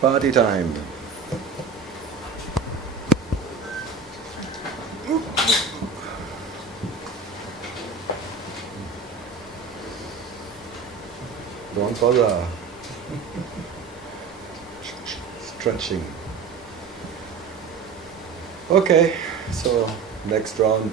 Party time. Don't bother. Stretching. Okay, so next round.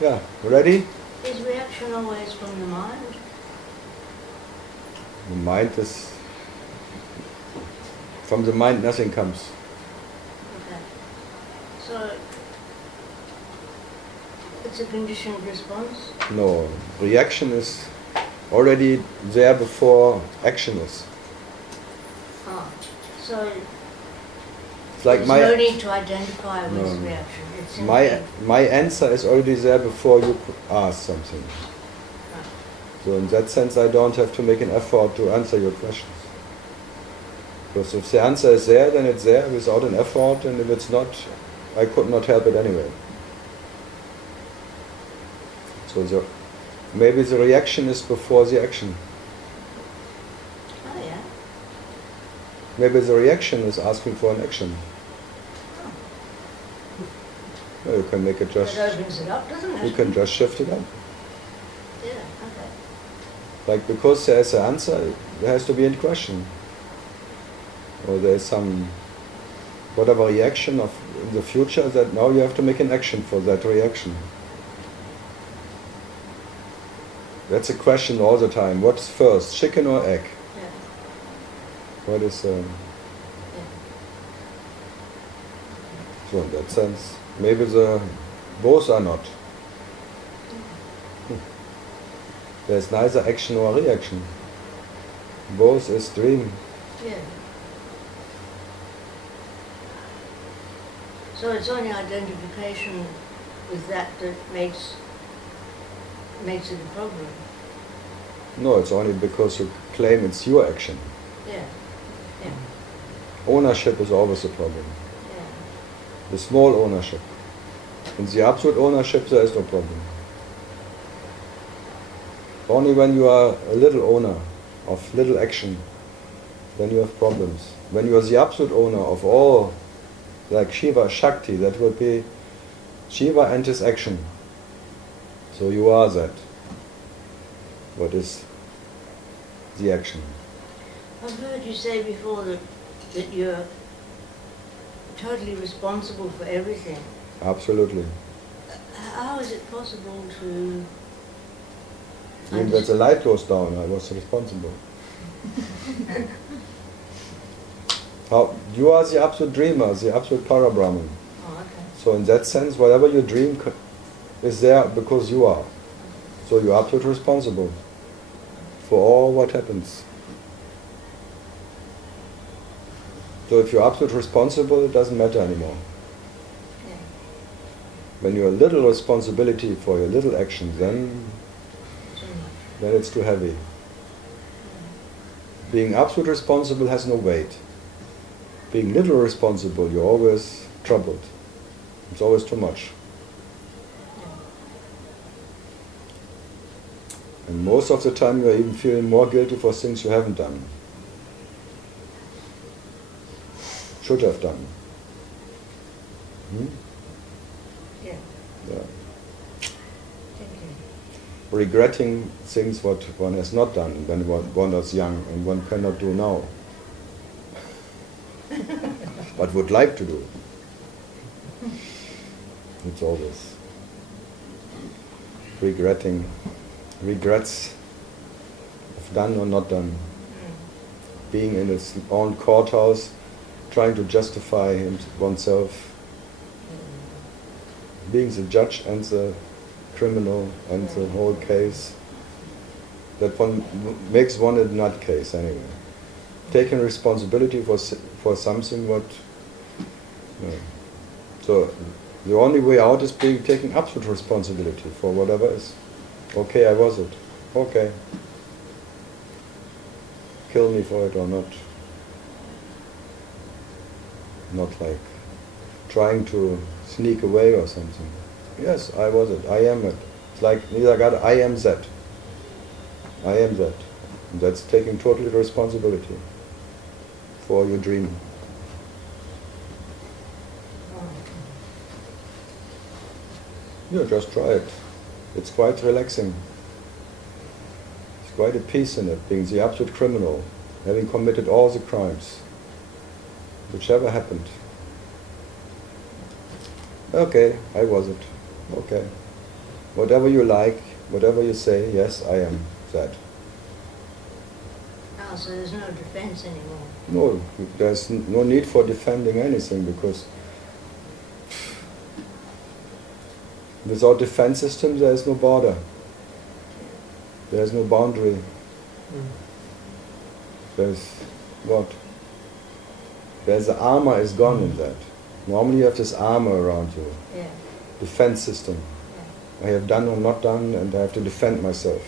Yeah, ready? Is reaction always from the mind? The mind is... From the mind nothing comes. Okay. So, it's a conditioned response? No, reaction is already there before action is. Ah, so It's like there's no need to identify with No. reaction. It's simply, my answer is already there before you ask something. So in that sense I don't have to make an effort to answer your questions. Because if the answer is there, then it's there without an effort, and if it's not, I could not help it anyway. So maybe the reaction is before the action. Oh yeah. Maybe the reaction is asking for an action. Well, you can make it just... It opens it up, doesn't it? You can just shift it up. Yeah, okay. Like, because there is an answer, there has to be a question. Or there is some, whatever reaction of in the future, that now you have to make an action for that reaction. That's a question all the time. What's first, chicken or egg? Yeah. What is... Yeah. So in that sense, maybe both are not. There's neither action or reaction. Both is dream. Yeah. So it's only identification with that makes it a problem. No, it's only because you claim it's your action. Yeah. Yeah. Ownership is always a problem. Yeah. The small ownership. In the absolute ownership there is no problem. Only when you are a little owner of little action, then you have problems. When you are the absolute owner of all, like Shiva, Shakti, that would be Shiva and his action. So you are that. What is the action? I've heard you say before that you're totally responsible for everything. Absolutely. How is it possible to... When the light goes down, I was responsible. How, you are the absolute dreamer, the absolute Parabrahman. Oh, okay. So in that sense, whatever you dream is there because you are. So you are absolutely responsible for all what happens. So if you're absolutely responsible, it doesn't matter anymore. Yeah. When you have little responsibility for your little actions, then it's too heavy. Being absolutely responsible has no weight. Being little responsible, you're always troubled. It's always too much. And most of the time you are even feeling more guilty for things you haven't done. Should have done. Yeah. Yeah. Thank you. Regretting things what one has not done when one was young and one cannot do now. But would like to do. It's always regretting, regrets of done or not done. Being in its own courthouse, trying to justify oneself. Being the judge and the criminal and the whole case. That one makes one a nutcase anyway. Taking responsibility for something what... So the only way out is taking absolute responsibility for whatever is. Okay, I was it. Okay. Kill me for it or not. Not like trying to sneak away or something. Yes, I was it. I am it. like Nisargadatta, I am that. I am that. And that's taking total responsibility for your dream. Yeah, just try it. It's quite relaxing. It's quite a peace in it, being the absolute criminal, having committed all the crimes which ever happened. Okay, I was it. Okay. Whatever you like, whatever you say, yes, I am that. Oh, so there's no defense anymore? No, there's no need for defending anything, because without defense system there is no border. There is no boundary. There's what? There's the armor is gone in that. Normally you have this armor around you. Yeah. Defense system. Yeah. I have done or not done, and I have to defend myself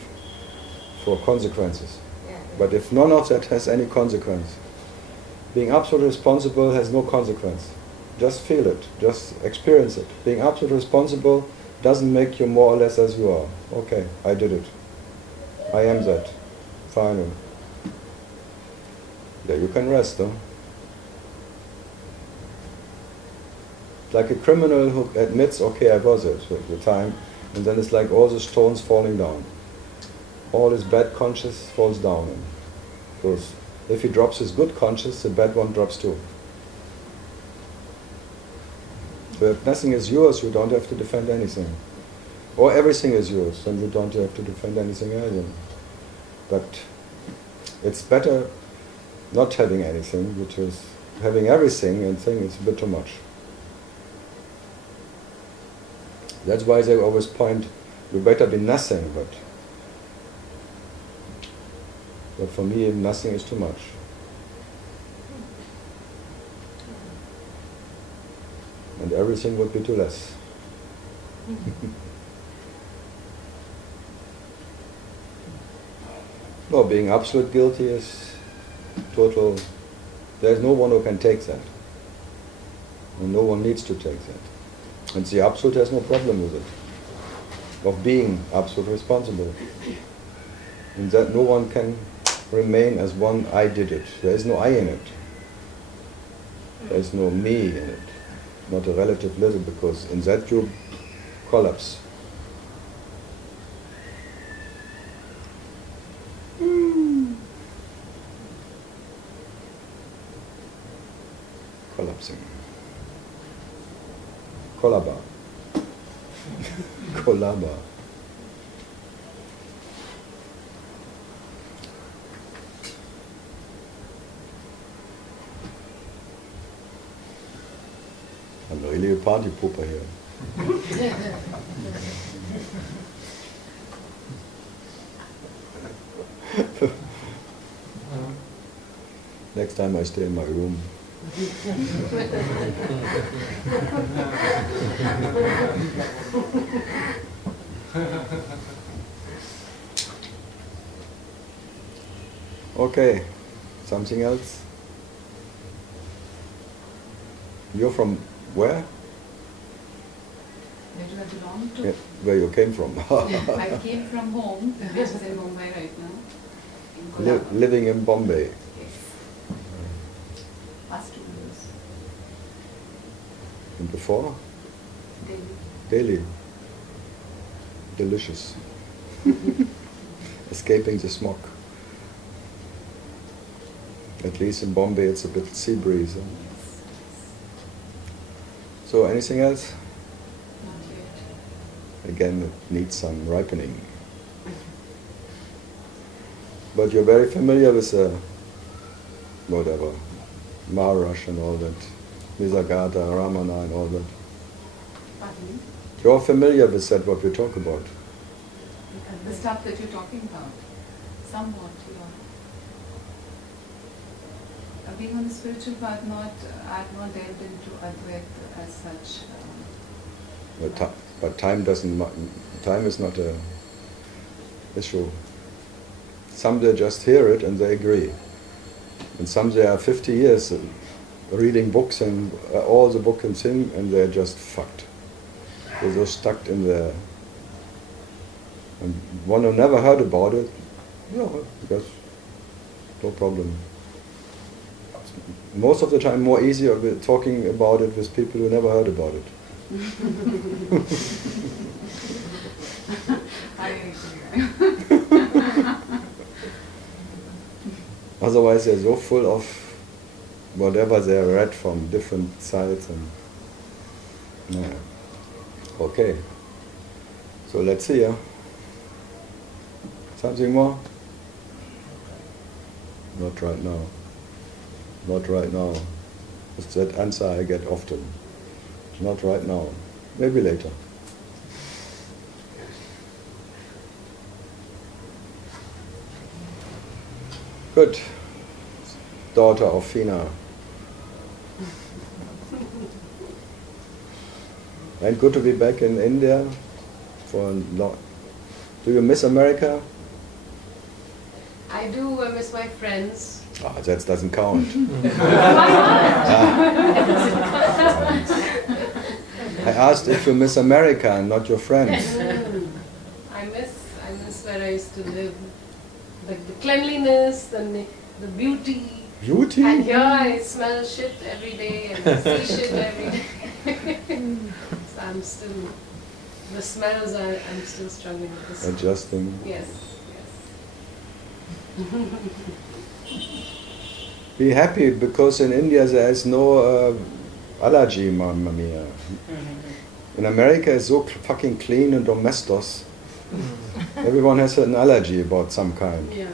for consequences. Yeah. But if none of that has any consequence, being absolutely responsible has no consequence. Just feel it, just experience it. Being absolutely responsible doesn't make you more or less as you are. Okay, I did it. I am that. Final. Yeah, you can rest, though. Like a criminal who admits, okay, I was it at the time, and then it's like all the stones falling down. All his bad conscience falls down. And goes. If he drops his good conscience, the bad one drops too. So if nothing is yours, you don't have to defend anything. Or everything is yours, then you don't have to defend anything either. But it's better not having anything, because having everything and thing is a bit too much. That's why they always point, you better be nothing, but for me nothing is too much. And everything would be too less. No, being absolute guilty is total, there's no one who can take that. And no one needs to take that. And the absolute has no problem with it, of being absolutely responsible. And that no one can remain as one, I did it. There is no I in it. There is no me in it. Not a relative little, because in that you collapse. Collapsing. Kolaba. Kolaba. I'm really a party pooper here. Next time I stay in my room. Okay, something else? You're from where? Where do I belong to? Yeah, where you came from? I came from home, which is in Mumbai right now. In Kolaba. Living in Bombay. Yes. Past 2 years. And before? Daily. Daily. Delicious. Escaping the smog. At least in Bombay it's a bit sea breeze. Huh? Yes. So anything else? Not yet. Again, it needs some ripening. But you're very familiar with whatever, Maharaj and all that, Nisargadatta, Ramana and all that. Pardon? You're familiar with that, what we talk about. The stuff that you're talking about. Somewhat, yeah. Being on the spiritual path, I have not delved into Advaita as such. But time is not a issue. Some they just hear it and they agree. And some they are 50 years reading books and all the book and thing, and they're just fucked. They're so stuck in their And one who never heard about it, because no problem. Most of the time more easier with talking about it with people who never heard about it. I agree. Otherwise they're so full of whatever they read from different sides and okay. So let's see, something more? Not right now. Not right now. It's that answer I get often. Not right now. Maybe later. Good. Daughter of Fina. And good to be back in India for a lot. Do you miss America? I do miss my friends. That doesn't count. I asked if you miss America and not your friends. I miss where I used to live. Like the cleanliness, the beauty. Beauty? And here I smell shit every day and see shit every day. So I'm still, the smells I'm still struggling with this. Adjusting. Yes. Be happy because in India there is no allergy, mamma mia. In America it's so fucking clean and domestos. Everyone has an allergy about some kind. Yeah.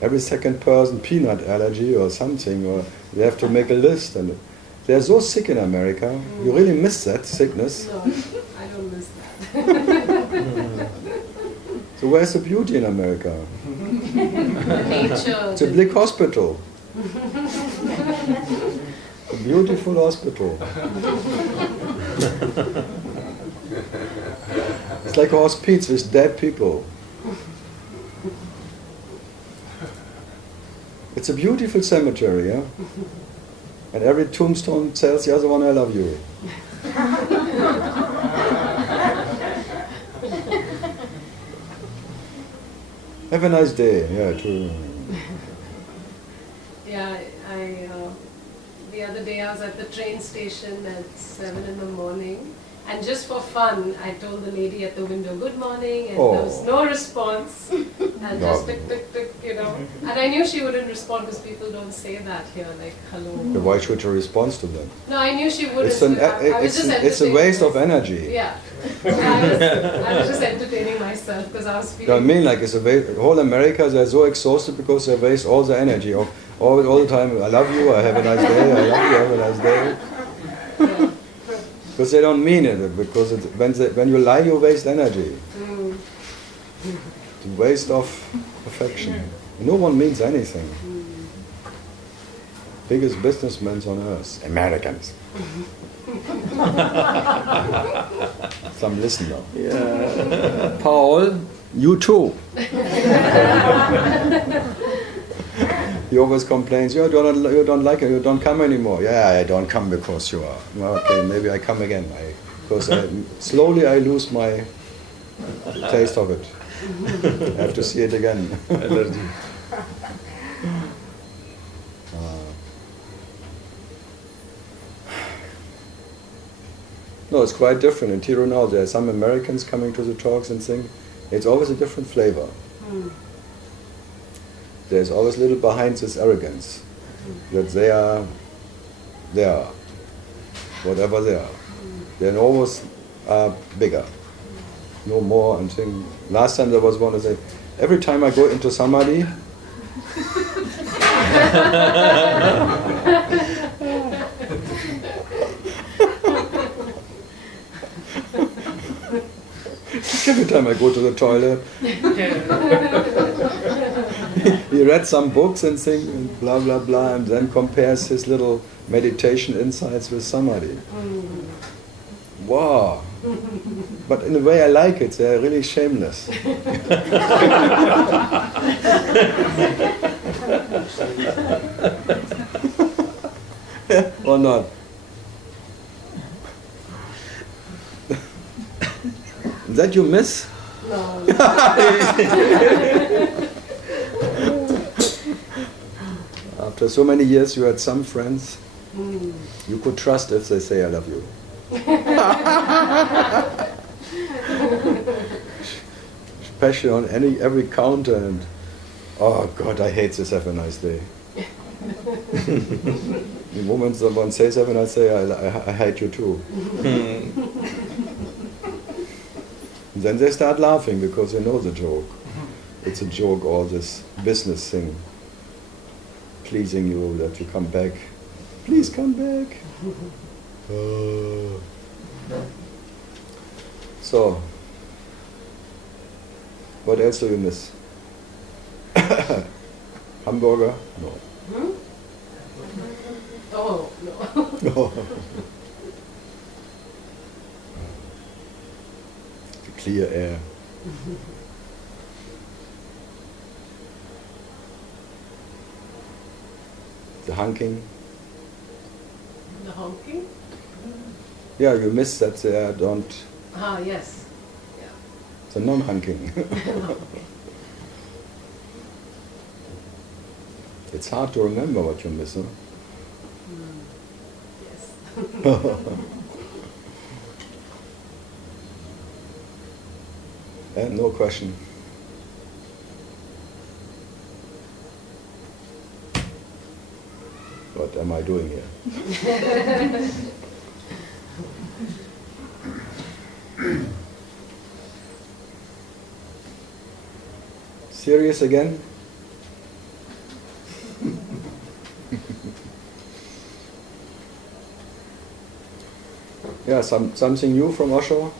Every second person peanut allergy or something, or they have to make a list. And they're so sick in America. You really miss that sickness. No, I don't miss that. So where's the beauty in America? Nature. It's a big hospital. A beautiful hospital. It's like a hospice with dead people. It's a beautiful cemetery, yeah? And every tombstone tells the other one, I love you. Have a nice day, yeah, true. Yeah, the other day I was at the train station at 7 in the morning, and just for fun, I told the lady at the window, good morning, and there was no response, and just tick, tick, tick, And I knew she wouldn't respond because people don't say that here, like, hello. But why should you respond to them? No, I knew she wouldn't. It's a waste of energy. Yeah. I was just entertaining myself because I was feeling... I mean, like, it's a waste. Whole America, they're so exhausted because they waste all the energy of all the time. I love you, I have a nice day, I love you, I have a nice day. Yeah. Because they don't mean it, because when you lie, you waste energy. The waste of affection. No one means anything. Biggest businessmen on earth, Americans. Some listener. Yeah. Paul, you too. He always complains, you don't like it, you don't come anymore. Yeah, I don't come because you are. Well, okay, maybe I come again. Because slowly I lose my taste of it. I have to see it again. Allergy. No, it's quite different. In Tirunal, there are some Americans coming to the talks and sing. It's always a different flavor. There's always a little behind this arrogance that they are, whatever they are. They're always bigger, no more. And thing. Last time there was one to say, every time I go into samadhi, every time I go to the toilet, he read some books and things, and blah blah blah, and then compares his little meditation insights with samadhi. Wow! But in a way I like it, they're really shameless. Or not? That you miss? No. After so many years, you had some friends you could trust if they say I love you. Especially on every counter, and oh God, I hate this, have a nice day. The moment someone says have a nice day, I hate you too. Then they start laughing because they know the joke. It's a joke, all this business thing. Pleasing you, that you come back. Please come back. So, what else do you miss? Hamburger? No. Oh, no. No. The clear air. The honking. The honking? Yeah, you miss that they don't. Ah, yes. Yeah. The non-honking. It's hard to remember what you miss, huh? Yes. And no question. What am I doing here? Serious again? Yeah, something new from Osho?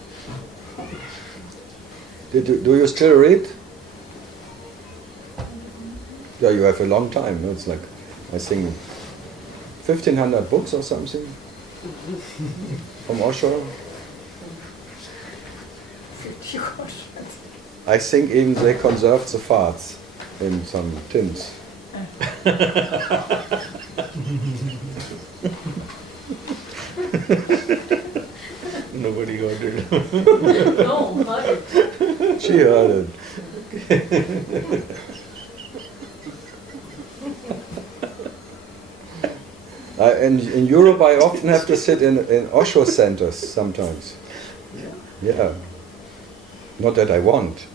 Do you still read? Yeah, you have a long time. It's like, I think, 1,500 books or something from Osho. I think even they conserved the farts in some tins. Nobody got it. No, heard it. She heard it. In Europe, I often have to sit in Osho centers sometimes. Yeah. Not that I want.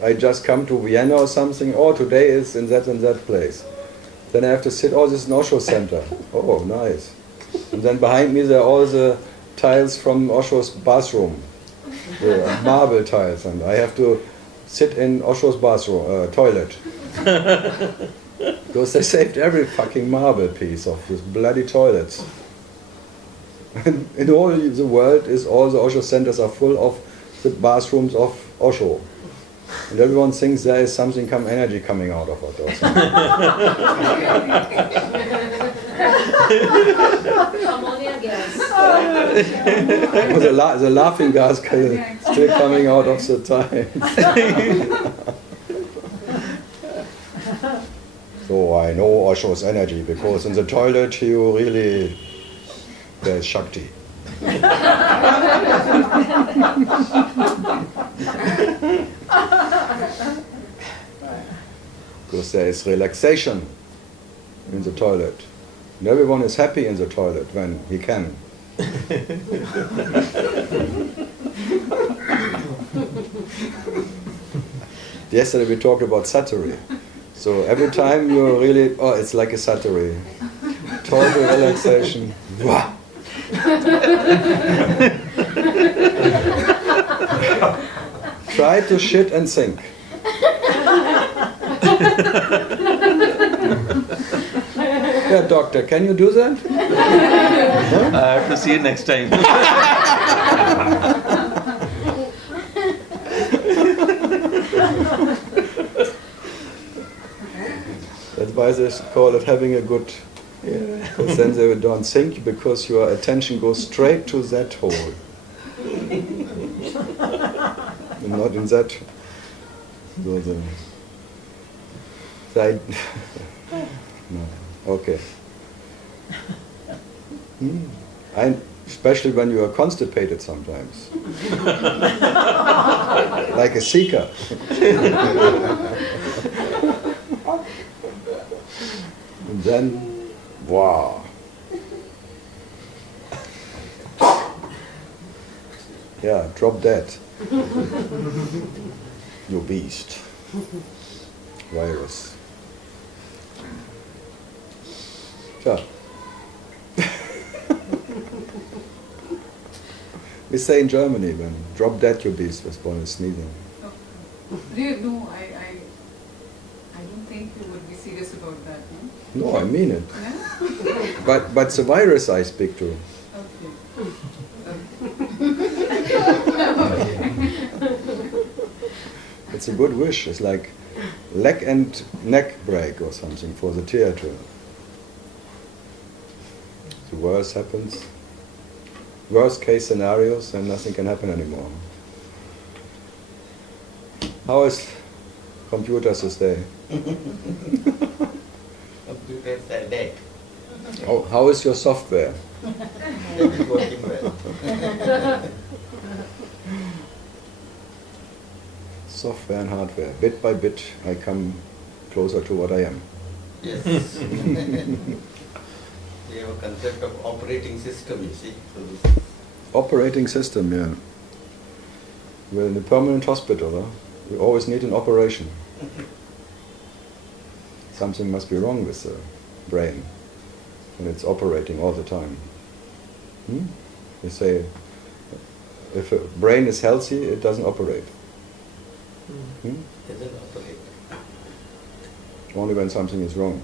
I just come to Vienna or something. Oh, today is in that place. Then I have to sit. Oh, this is an Osho center. Oh, nice. And then behind me there are all the tiles from Osho's bathroom, the marble tiles, and I have to sit in Osho's bathroom toilet. Because they saved every fucking marble piece of these bloody toilets. And in all the world, all the Osho centers are full of the bathrooms of Osho. And everyone thinks there is something, energy coming out of it or something. Ammonia gas. The laughing gas still coming out of the time. So I know Osho's energy, because in the toilet there's Shakti. Because there is relaxation in the toilet. And everyone is happy in the toilet when he can. Yesterday we talked about Satori. So every time you're really, it's like a Satori. Total relaxation. Wah! Try to shit and think. Yeah, doctor, can you do that? I have to see you next time. That's why they call it having a good. Because then they don't think, because your attention goes straight to that hole. And not in that. No. Okay. Especially when you are constipated sometimes. Like a seeker. And then, wow. Yeah, drop dead. You beast. Virus. Yeah. We say in Germany when drop dead you beast was born is sneezing. Oh. No, I don't think you would be serious about that, no? No, I mean it. Yeah? But it's a virus I speak to. It's a good wish. It's like leg and neck break or something for the theater. The worst happens. Worst case scenarios, and nothing can happen anymore. How is computers this day? Computers are dead. How is your software? That is working well. Software and hardware. Bit by bit, I come closer to what I am. Yes. We have a concept of operating system, you see. So this is Operating system, yeah. We're in a permanent hospital, huh? We always need an operation. Something must be wrong with the brain when it's operating all the time. You say, if a brain is healthy, it doesn't operate. doesn't operate. Only when something is wrong.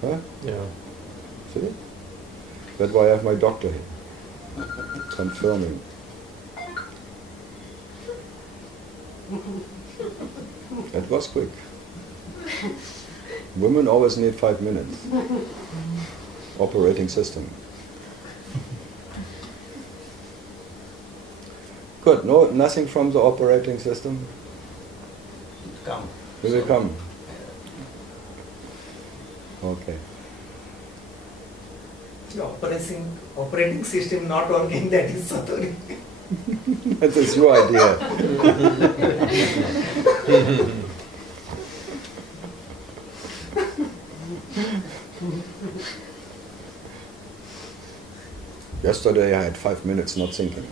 Huh? Yeah. See? That's why I have my doctor here. Confirming. That was quick. Women always need 5 minutes. Operating system. Good. No, nothing from the operating system. It comes. Will it come? Okay. The operating system not working, that is Satori. That is your idea. Yesterday I had 5 minutes not thinking.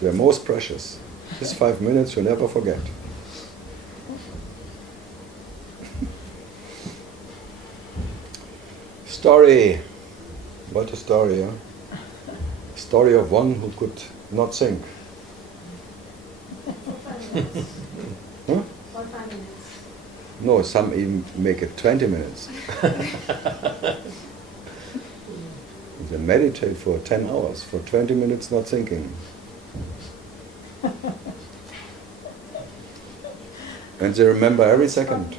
They're most precious. These 5 minutes you'll never forget. Story. What a story, huh? Story of one who could not think. Huh? For 5 minutes. No, some even make it 20 minutes. They meditate for 10 hours, for 20 minutes not thinking. And they remember every second.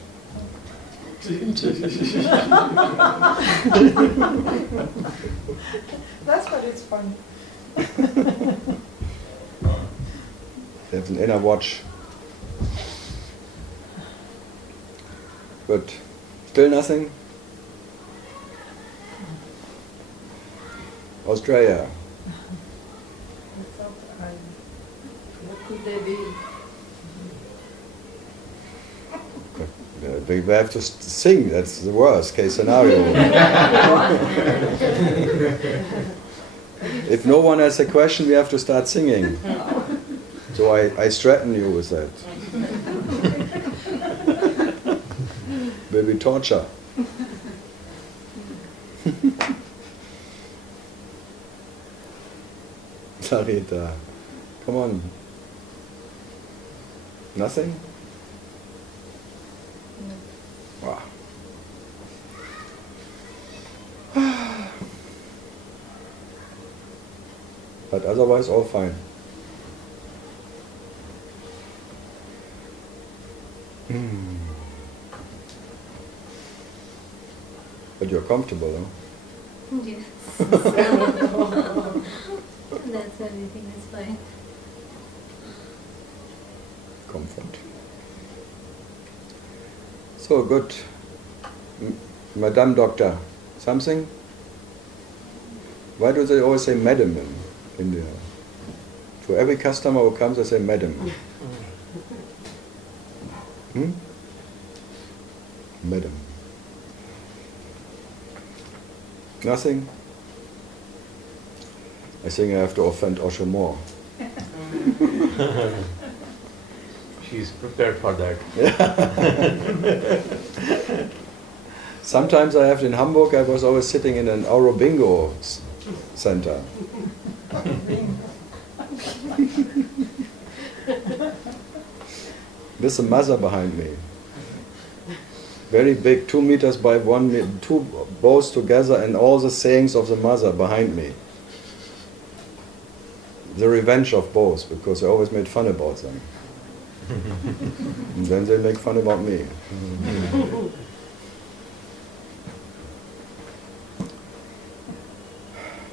That's what it's fun. They have an inner watch. Good. Still nothing? Australia. What could they be? We have to sing, that's the worst case scenario. If no one has a question, we have to start singing. So I threaten you with that. Will be torture. Sarita, come on. Nothing? Wow. But otherwise all fine. But you're comfortable, huh? Yes. That's everything is fine. So good. Madame Doctor, something? Why do they always say Madam in India? To every customer who comes, they say Madam. Madam. Nothing? I think I have to offend Osho more. She's prepared for that. Sometimes I have in Hamburg, I was always sitting in an Euro bingo center. There's a mother behind me. Very big, 2 meters by 1 meter, two bows together, and all the sayings of the mother behind me. The revenge of bows, because I always made fun about them. And then they make fun about me.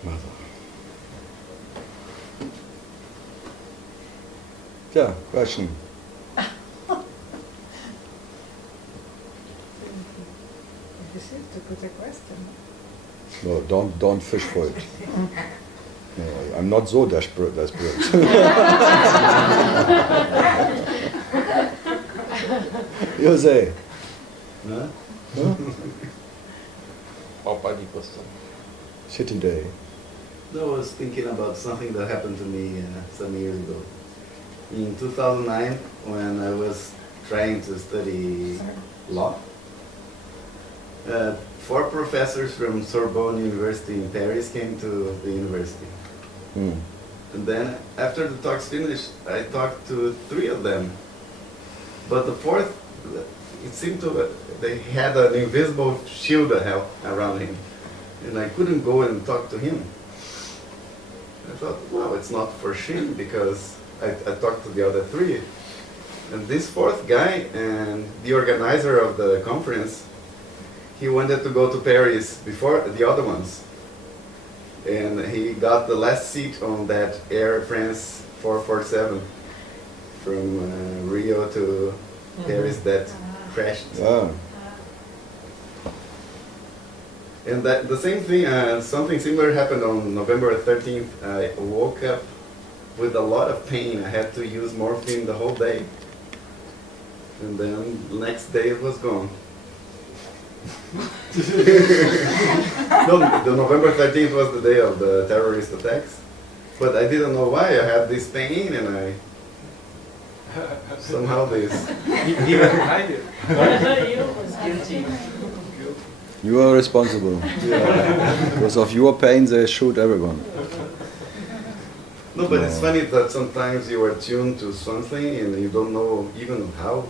Mother. Yeah, question. This is to put a question. No, don't fish for it. No, I'm not so desperate. You say. Huh? Huh? Papa di question. Shitty day. No, I was thinking about something that happened to me some years ago. In 2009, when I was trying to study law, 4 professors from Sorbonne University in Paris came to the university. Hmm. And then, after the talks finished, I talked to 3 of them. But the 4th, it seemed they had an invisible shield around him. And I couldn't go and talk to him. I thought, well, it's not for shame, because I talked to the other 3. And this 4th guy, and the organizer of the conference, he wanted to go to Paris before the other ones. And he got the last seat on that Air France 447 from Rio to Paris that crashed. Ah. And that the same thing, something similar happened on November 13th. I woke up with a lot of pain. I had to use morphine the whole day. And then the next day it was gone. No, the November 13th was the day of the terrorist attacks. But I didn't know why. I had this pain and I somehow this. He was behind it. You was guilty. You are responsible. Because of your pain, they shoot everyone. No, but it's funny that sometimes you are tuned to something and you don't know even how.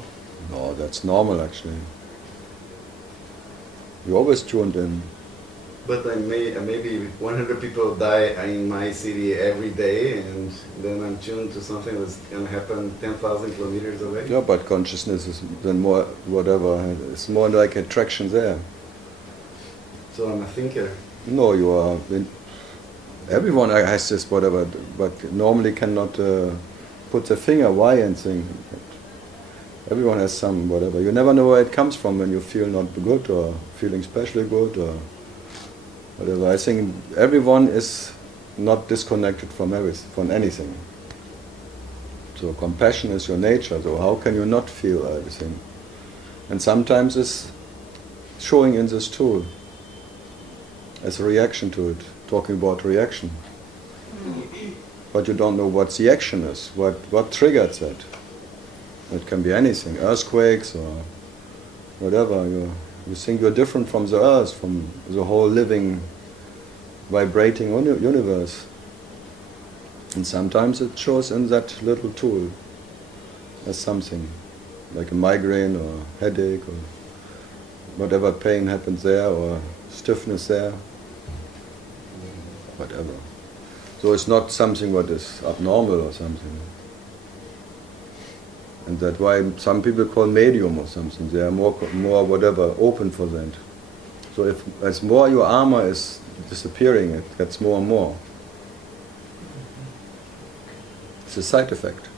No, that's normal actually. You're always tuned in. But maybe 100 people die in my city every day, and then I'm tuned to something that's going to happen 10,000 kilometers away. Yeah, but consciousness is then more, whatever, it's more like attraction there. So I'm a thinker. No, you are, everyone has this whatever, but normally cannot put the finger why and think. Everyone has some whatever. You never know where it comes from when you feel not good or feeling especially good or whatever. I think everyone is not disconnected from anything. So compassion is your nature. So how can you not feel everything? And sometimes it's showing in this tool as a reaction to it, talking about reaction. But you don't know what the action is, what triggered that. It can be anything, earthquakes or whatever. You think you're different from the earth, from the whole living, vibrating universe. And sometimes it shows in that little tool as something, like a migraine or headache or whatever pain happens there or stiffness there, whatever. So it's not something what is abnormal or something. And that's why some people call medium or something. They are more whatever, open for that. So if as more your armor is disappearing, it gets more and more. It's a side effect.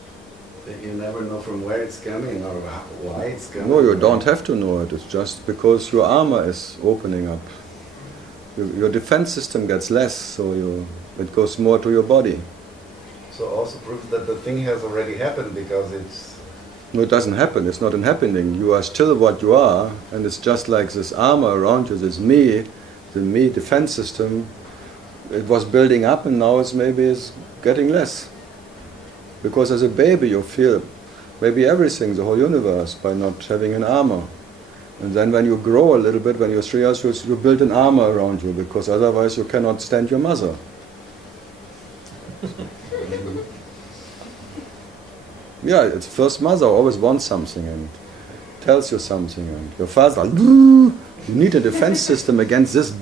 You never know from where it's coming or why it's coming. No, you don't have to know it. It's just because your armor is opening up. Your defense system gets less, so it goes more to your body. So also proves that the thing has already happened because it's... No, it doesn't happen. It's not happening. You are still what you are, and it's just like this armor around you, this me, the me defense system. It was building up, and now it's getting less. Because as a baby, you feel maybe everything, the whole universe, by not having an armor. And then when you grow a little bit, when you're 3 years, you build an armor around you, because otherwise you cannot stand your mother. Yeah, it's first mother always wants something and tells you something, and your father, you need a defense system against this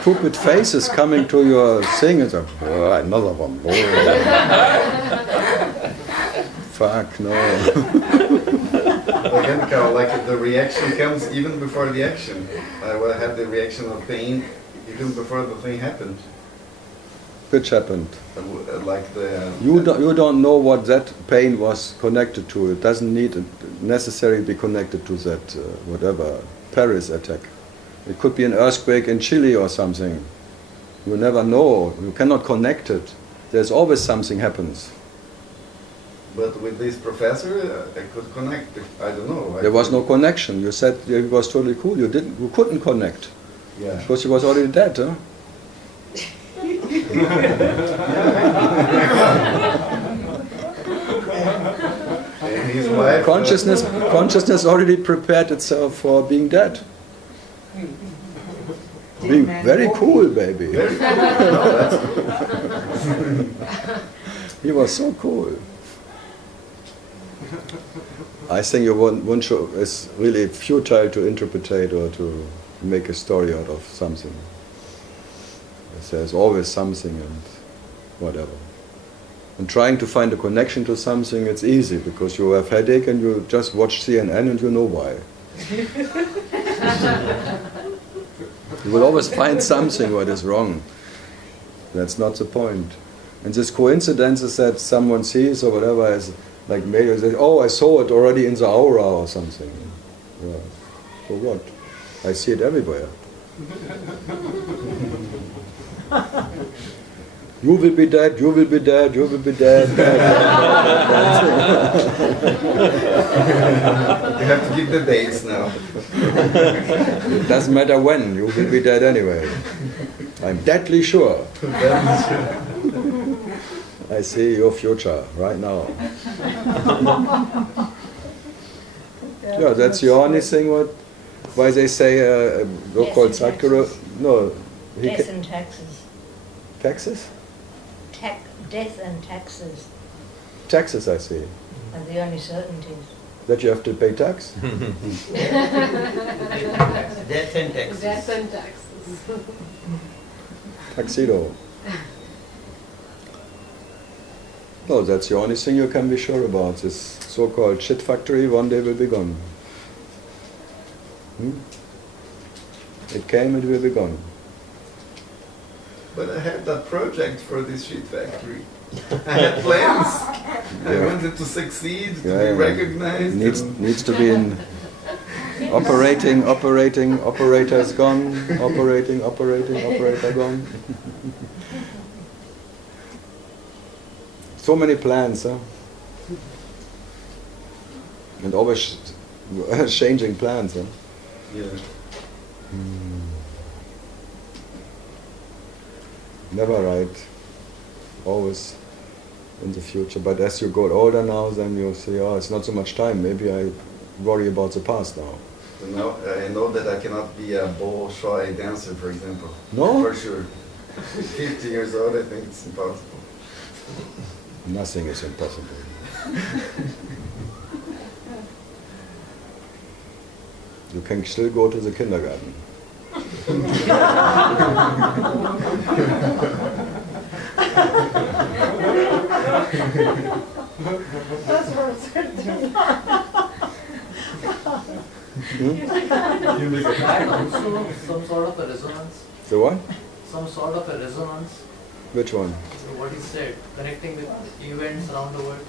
stupid faces coming to your thing. It's like, another one. Fuck, no. Again, Carl, like the reaction comes even before the action. I will have the reaction of pain even before the thing happened. Which happened? Like the... You don't know what that pain was connected to. It doesn't need necessarily be connected to that, whatever, Paris attack. It could be an earthquake in Chile or something. You never know. You cannot connect it. There's always something happens. But with this professor, I could connect. I don't know. There was no connection. You said it was totally cool. You couldn't connect. Yeah. Because he was already dead, huh? And his wife, consciousness already prepared itself for being dead. Being very cool, baby. Very cool. He was so cool. I think your one show is really futile to interpret or to make a story out of something. There's always something and whatever. And trying to find a connection to something, it's easy because you have headache and you just watch CNN and you know why. You will always find something what is wrong. That's not the point. And this coincidences that someone sees or whatever is like maybe you say, oh, I saw it already in the aura or something. Yeah. So what? I see it everywhere. You will be dead, you will be dead, you will be dead. You have to give the dates now. It doesn't matter when, you will be dead anyway. I'm deadly sure. I see your future right now. Yeah, that's the only thing why they say, called Sakura. No. Death and taxes. Taxes? Death and taxes Taxes, I see. are the only certainties. That you have to pay tax? Death and taxes. Death and taxes. Tuxedo. No, that's the only thing you can be sure about. This so-called shit factory one day will be gone. It came, it will be gone. But I had that project for this shit factory. I had plans. I wanted to succeed, to be recognized. Needs to be in operator's gone, operator gone. So many plans, huh? And always changing plans, huh? Yeah. Never right. Always in the future. But as you get older now, then you say, oh, it's not so much time. Maybe I worry about the past now. So now I know that I cannot be a Bolshoi dancer, for example. No? For sure. 50 years old, I think it's impossible. Nothing is impossible. You can still go to the kindergarten. That's what I'm saying. Some sort of a resonance. The what? Some sort of a resonance. Which one? So what he said, connecting with events around the world.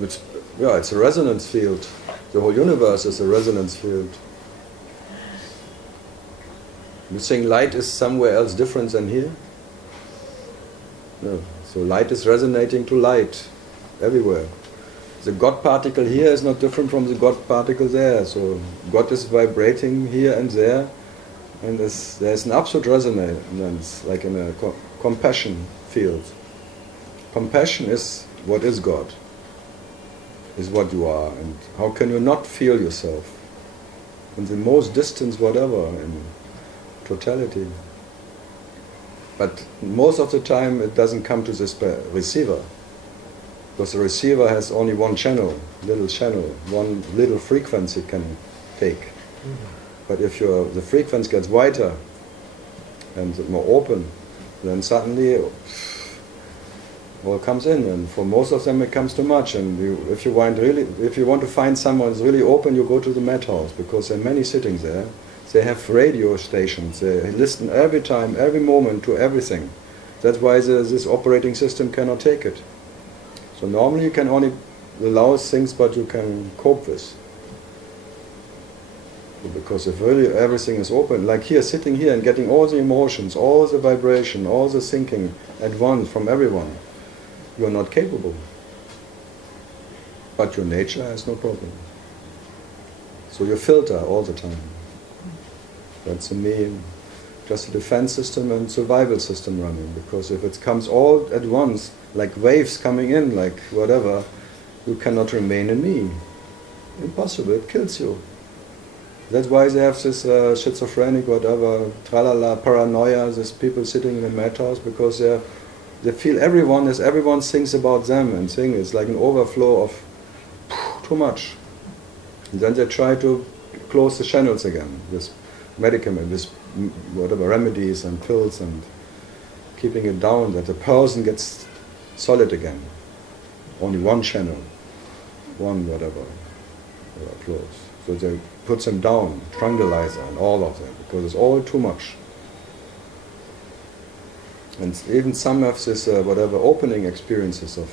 It's a resonance field. The whole universe is a resonance field. You think light is somewhere else different than here? No. So light is resonating to light everywhere. The God particle here is not different from the God particle there. So God is vibrating here and there, and there's an absolute resonance, like in a compassion field. Compassion is what is God, is what you are, and how can you not feel yourself in the most distant whatever, in totality. But most of the time it doesn't come to this receiver, because the receiver has only one channel, one little frequency can take. But if the frequency gets wider and more open, then suddenly all comes in, and for most of them it comes too much. And if you want to find someone who's really open, you go to the madhouse, because there are many sitting there. They have radio stations. They listen every time, every moment to everything. That's why this operating system cannot take it. So normally you can only allow things what you can cope with. Because if really everything is open, like here, sitting here and getting all the emotions, all the vibration, all the thinking at once from everyone, you are not capable. But your nature has no problem. So you filter all the time. That's the main, just a defense system and survival system running. Because if it comes all at once, like waves coming in, like whatever, you cannot remain in me. Impossible, it kills you. That's why they have this schizophrenic, whatever, tralala, paranoia, these people sitting in a madhouse, because they feel everyone thinks about them, and it's like an overflow of too much. And then they try to close the channels again, with medicament, with whatever, remedies and pills, and keeping it down, that the person gets solid again. Only one channel, one whatever, close. So they put them down, tranquilizer, and all of them, because it's all too much. And even some have this whatever opening experiences of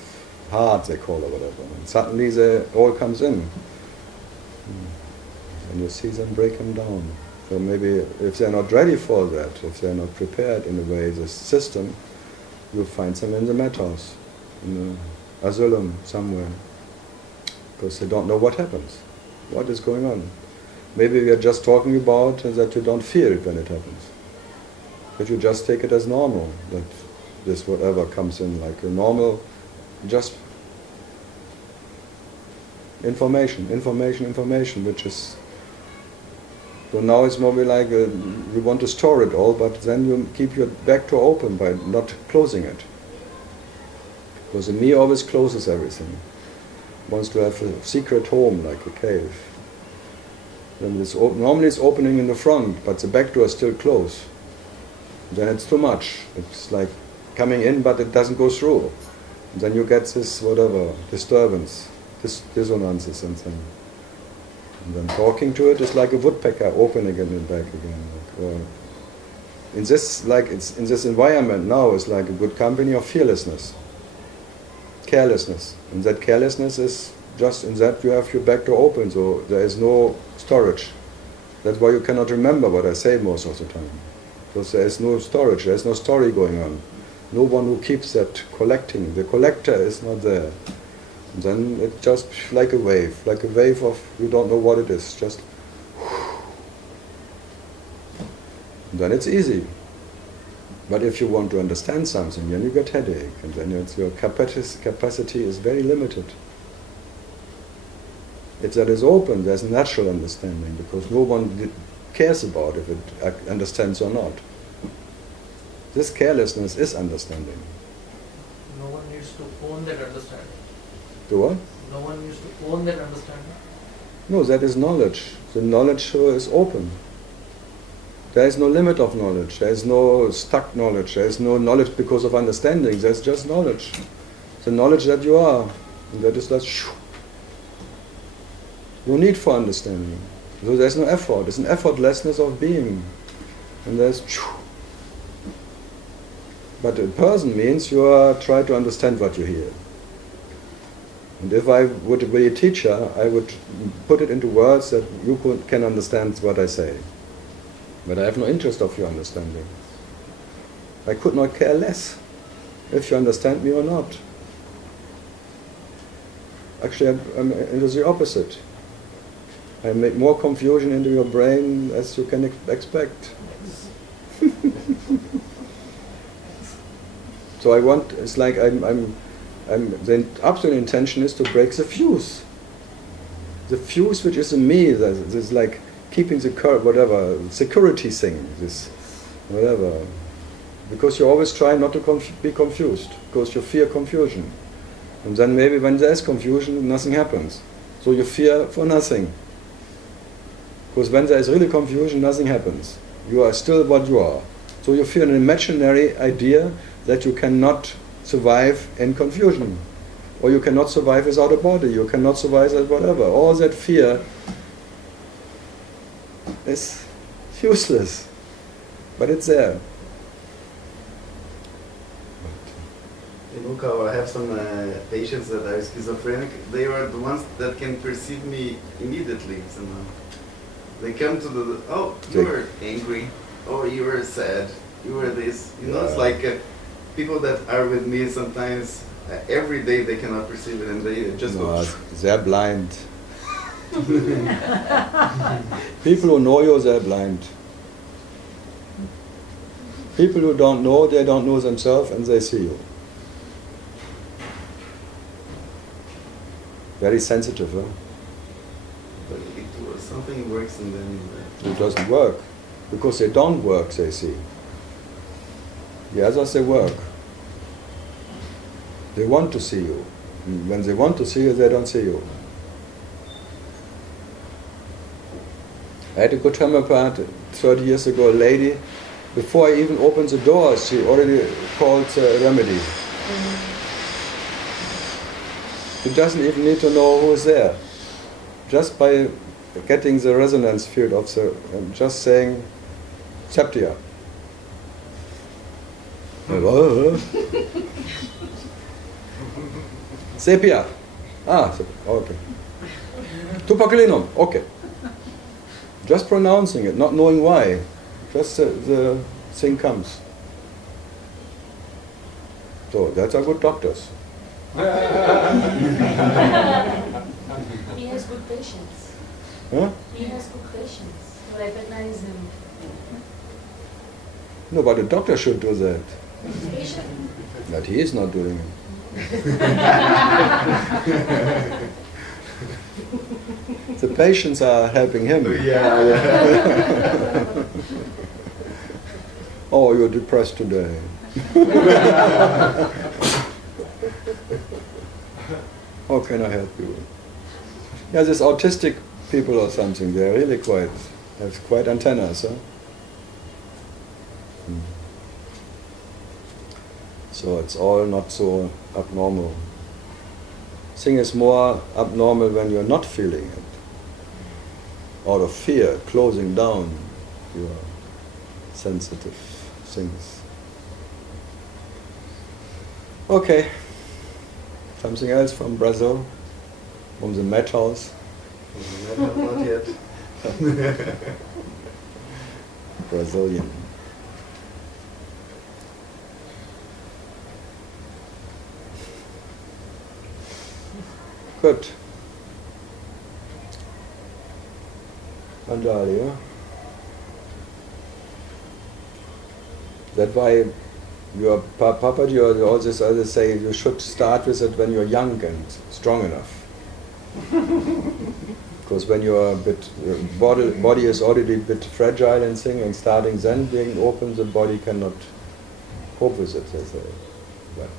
heart, they call it, whatever. And suddenly they all comes in, and you see them break them down. So maybe if they're not ready for that, if they're not prepared in a way, this system, you'll find them in the madhouse, in the asylum somewhere, because they don't know what happens, what is going on. Maybe we are just talking about that you don't feel it when it happens, but you just take it as normal, that this whatever comes in like a normal, just information, which is. So now it's more like you want to store it all, but then you keep your back door open by not closing it. Because the me always closes everything. Wants to have a secret home, like a cave. Then normally it's opening in the front, but the back door is still closed. Then it's too much. It's like coming in, but it doesn't go through. And then you get this whatever disturbance, dissonances and things. And then talking to it is like a woodpecker opening it and back again. Like, in this environment now is like a good company of fearlessness, carelessness, and that carelessness is just in that you have your back door open, so there is no storage. That's why you cannot remember what I say most of the time, because there is no storage, there is no story going on. No one who keeps that collecting. The collector is not there. And then it's just like a wave of you don't know what it is, just. And then it's easy. But if you want to understand something, then you get headache, and then your capacity is very limited. If that is open, there's natural understanding, because no one cares about if it understands or not. This carelessness is understanding. No one needs to own that understanding. The what? No one needs to own that understanding. No, that is knowledge. The knowledge is open. There is no limit of knowledge. There is no stuck knowledge. There is no knowledge because of understanding. There's just knowledge. The knowledge that you are. And that is like, no need for understanding. So there's no effort. It's an effortlessness of being. And there's, But a person means you are try to understand what you hear. And if I would be a teacher, I would put it into words that you can understand what I say. But I have no interest of your understanding. I could not care less if you understand me or not. Actually, I'm into the opposite. I make more confusion into your brain as you can expect. So I want, it's like the absolute intention is to break the fuse. The fuse which is in me, this like keeping the whatever, security thing, this whatever. Because you always try not to be confused, because you fear confusion. And then maybe when there is confusion, nothing happens. So you fear for nothing. Because when there is really confusion, nothing happens. You are still what you are. So you feel an imaginary idea that you cannot survive in confusion. Or you cannot survive without a body. You cannot survive without whatever. All that fear is useless. But it's there. In Uka, I have some patients that are schizophrenic. They are the ones that can perceive me immediately somehow. They come to the, oh, you were angry, oh, you were sad, you were this. You know, it's like people that are with me sometimes, every day they cannot perceive it and they just go. They're blind. People who know you, they're blind. People who don't know, they don't know themselves and they see you. Very sensitive, huh? But something works and then... It doesn't work. Because they don't work, they see. The others, they work. They want to see you. And when they want to see you, they don't see you. I had a good homeopath 30 years ago, a lady. Before I even opened the doors, she already called a remedy. She doesn't even need to know who is there. Just by getting the resonance field of the, just saying, septia. Sepia. Okay. Tuberculinum. Okay. Just pronouncing it, not knowing why. Just the thing comes. So that's our good doctors. He has good patience. Huh? He has good patience. You recognize him. No, but the doctor should do that. Patient. But he is not doing it. The patients are helping him. Yeah. Oh, you're depressed today. How can I help you? Yeah, these autistic people or something, they're really have quite antennas, huh? So it's all not so abnormal. Thing is more abnormal when you're not feeling it. Out of fear, closing down your sensitive things. Okay. Something else from Brazil? From the Met House? Not yet. Brazilian. Good. Anjali, huh? That's why your Papaji or all this others say you should start with it when you're young and strong enough. Because when you're a bit, your body is already a bit fragile and thing, and starting then being open, the body cannot cope with it, they say. But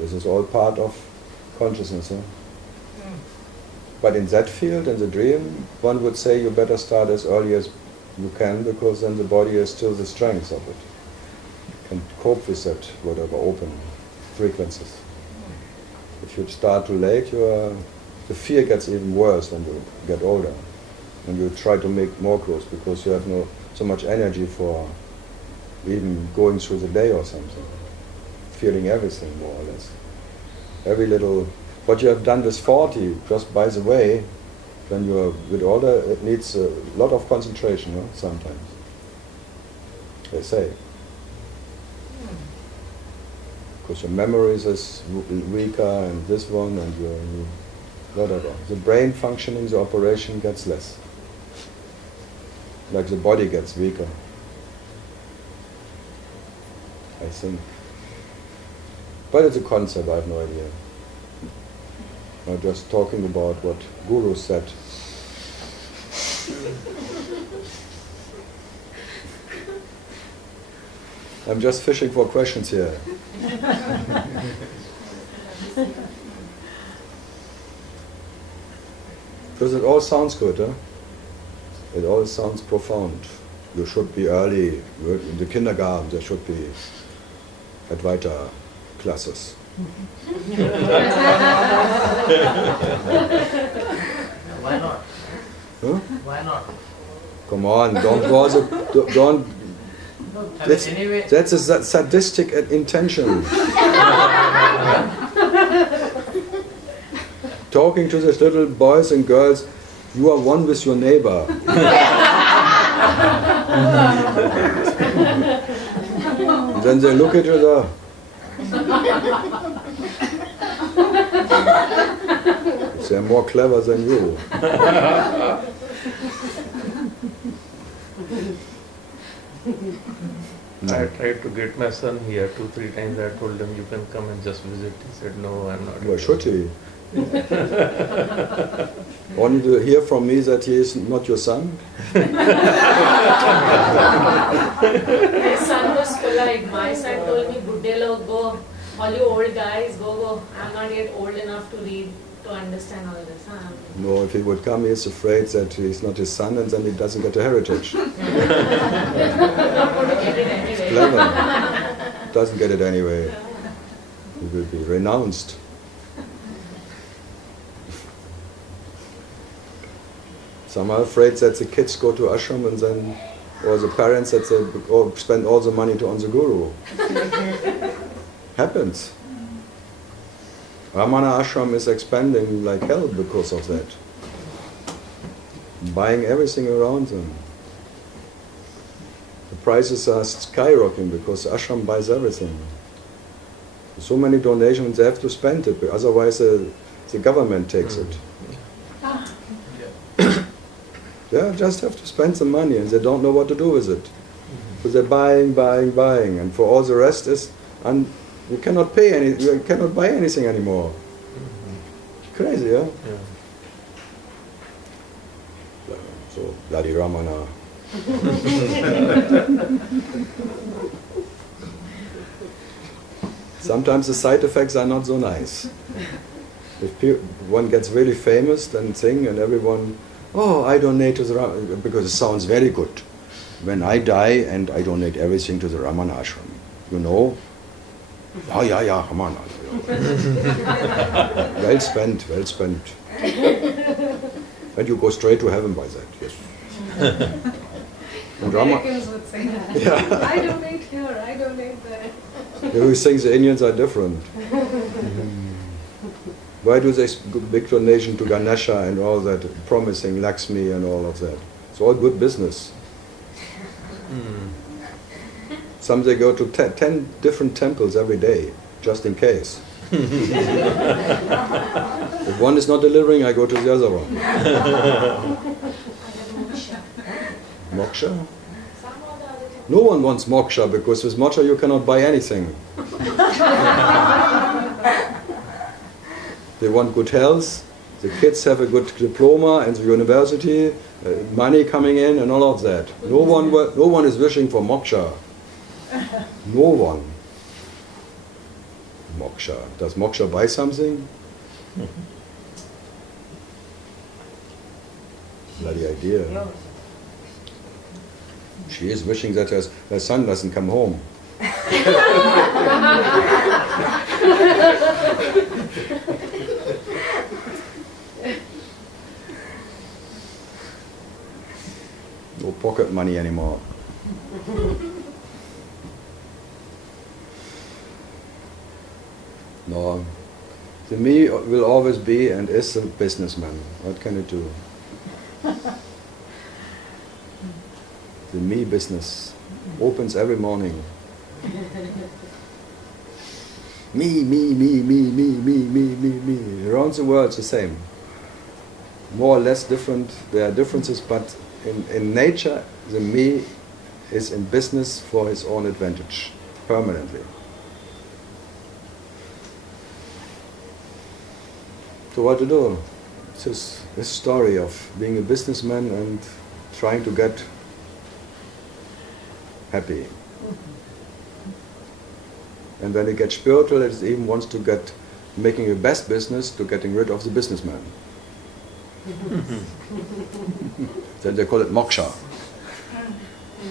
this is all part of consciousness. Huh? But in that field, in the dream, one would say you better start as early as you can, because then the body has still the strength of it. Can cope with that, whatever, open frequencies. If you start too late, the fear gets even worse when you get older. And you try to make more growth, because you have no so much energy for even going through the day or something. feeling everything more or less. Every little, what you have done with 40, just by the way, when you are with older, it needs a lot of concentration, no? Sometimes. They say. Because your memories is weaker and this one and your whatever. The brain functioning, the operation gets less. Like the body gets weaker. I think. But it's a concept, I have no idea. I'm just talking about what Guru said. I'm just fishing for questions here. Because it all sounds good, huh? It all sounds profound. You should be early. In the kindergarten, there should be Advaita classes. Why not? Huh? Why not? Come on, don't. Anyway. That's a sadistic intention. Talking to these little boys and girls, you are one with your neighbor. And then they look at each other. They're more clever than you. I tried to get my son here 2-3 times. I told him, you can come and just visit. He said, no, I'm not. Why should he? Only to hear from me that he is not your son? My son was polite. My son told me, Buddhe log, go. All you old guys, go. I'm not yet old enough to read, to understand all this. Huh? No, if he would come, he is afraid that he's not his son and then he doesn't get a heritage. I'm not going to get it anyway. Clever. Doesn't get it anyway. He will be renounced. Some are afraid that the kids go to ashram and then, or the parents that they spend all the money on the guru. Happens. Ramana ashram is expanding like hell because of that. Buying everything around them. The prices are skyrocketing because the ashram buys everything. So many donations, they have to spend it, otherwise the government takes it. They just have to spend some money and they don't know what to do with it. So they're buying, and for all the rest is, and you cannot pay you cannot buy anything anymore. Crazy, huh? Yeah. So, bloody Ramana. Sometimes the side effects are not so nice. If one gets really famous, then and everyone, oh, I donate to the Ramana, because it sounds very good. When I die and I donate everything to the Ramana ashram, you know? Oh, yeah, Ramana. Well spent. And you go straight to heaven by that, yes. And Americans would say that. Yeah. I donate here, I donate there. You think the Indians are different. Why do they big donation to Ganesha and all that, promising Lakshmi and all of that? It's all good business. Some they go to 10 different temples every day, just in case. If one is not delivering, I go to the other one. Moksha? No one wants moksha, because with moksha you cannot buy anything. They want good health, the kids have a good diploma and the university, money coming in and all of that. No one is wishing for moksha. No one. Moksha. Does moksha buy something? Bloody idea. She is wishing that her son doesn't come home. No pocket money anymore. No. The me will always be and is a businessman. What can it do? The me business opens every morning. Me, me, me, me, me, me, me, me, me. Around the world it's the same. More or less different. There are differences, but in nature, the me is in business for his own advantage, permanently. So what to do? It's this story of being a businessman and trying to get happy. And when it gets spiritual, it even wants to get making the best business to getting rid of the businessman. Then they call it moksha.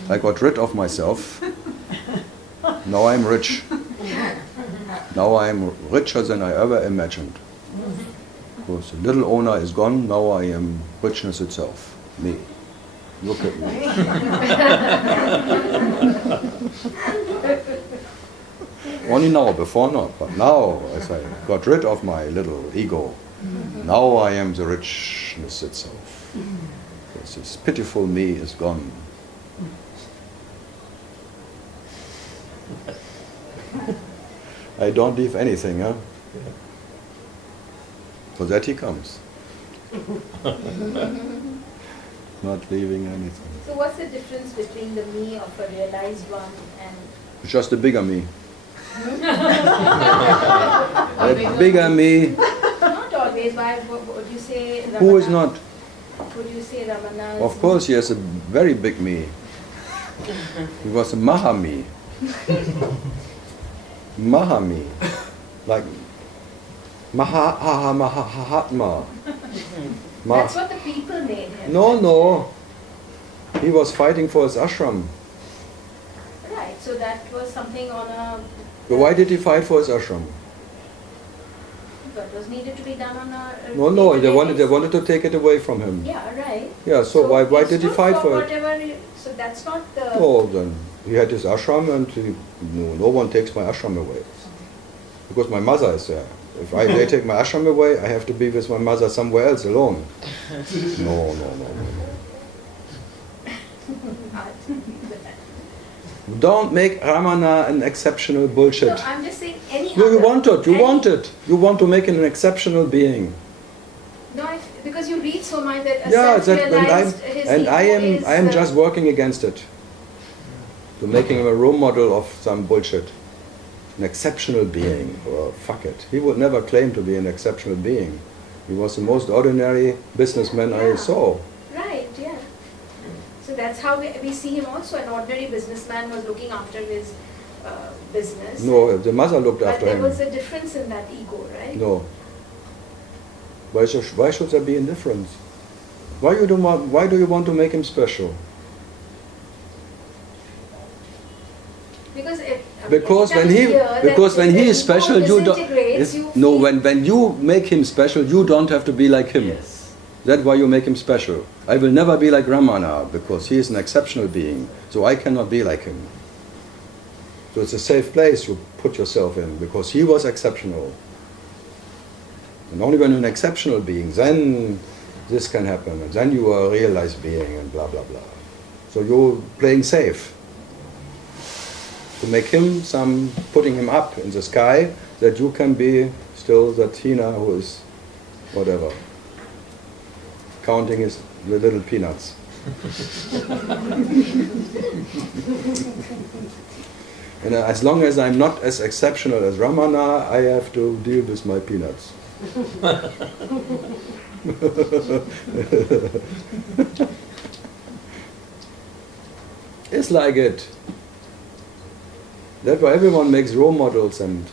I got rid of myself. Now I'm rich. Now I'm richer than I ever imagined. Because the little owner is gone, now I am richness itself. Me. Look at me. Only now, before not. But now, as I got rid of my little ego, now I am the richness itself. Because this pitiful me is gone. I don't leave anything, huh? For that he comes. Not leaving anything. So what's the difference between the me of a realized one and... It's just a bigger me. A bigger me. Not always. Why would you say Ramana? Who is not? Would you say Ramana? Of course he has a very big me. He was a Mahami. Mahami. Like Mahatma. That's what the people made him. No. He was fighting for his ashram. Right, so that was something on a... But why did he fight for his ashram? What was needed to be done on a... No, they wanted to take it away from him. Yeah, right. Yeah, so why did he fight for it? So that's not the... Oh, then he had his ashram and no one takes my ashram away. Because my mother is there. If they take my ashram away, I have to be with my mother somewhere else alone. No. Don't make Ramana an exceptional bullshit. No, I'm just saying any No, you other, want it. You want it. You want to make it an exceptional being. No, because you read so much that a Yeah, self-realized his ego I am is, just working against it. To making him a role model of some bullshit. An exceptional being. Well, fuck it. He would never claim to be an exceptional being. He was the most ordinary businessman I saw. Right, yeah. So that's how we see him also. An ordinary businessman was looking after his business. No, the mother looked after him. But there was a difference in that ego, right? No. Why should there be a difference? Why do you want to make him special? Because when he is special, you don't. When you make him special, you don't have to be like him. Yes. That's why you make him special. I will never be like Ramana because he is an exceptional being, so I cannot be like him. So it's a safe place you put yourself in because he was exceptional. And only when you're an exceptional being, then this can happen, and then you are a realized being, and blah blah blah. So you're playing safe. To make him putting him up in the sky, that you can be still that Hina who is whatever, counting the little peanuts. And as long as I'm not as exceptional as Ramana, I have to deal with my peanuts. It's like it. That's why everyone makes role models and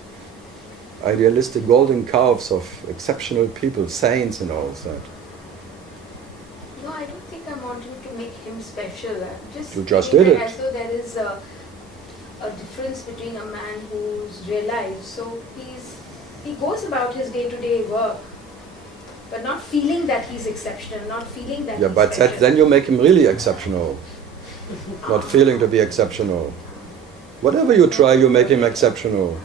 idealistic golden calves of exceptional people, saints and all that. No, I don't think I'm wanting to make him special. You just did it. As though there is a difference between a man who's realized. So he goes about his day-to-day work, but not feeling that he's exceptional, not feeling that he's but special. then you make him really exceptional, not feeling to be exceptional. Whatever you try, you make him exceptional.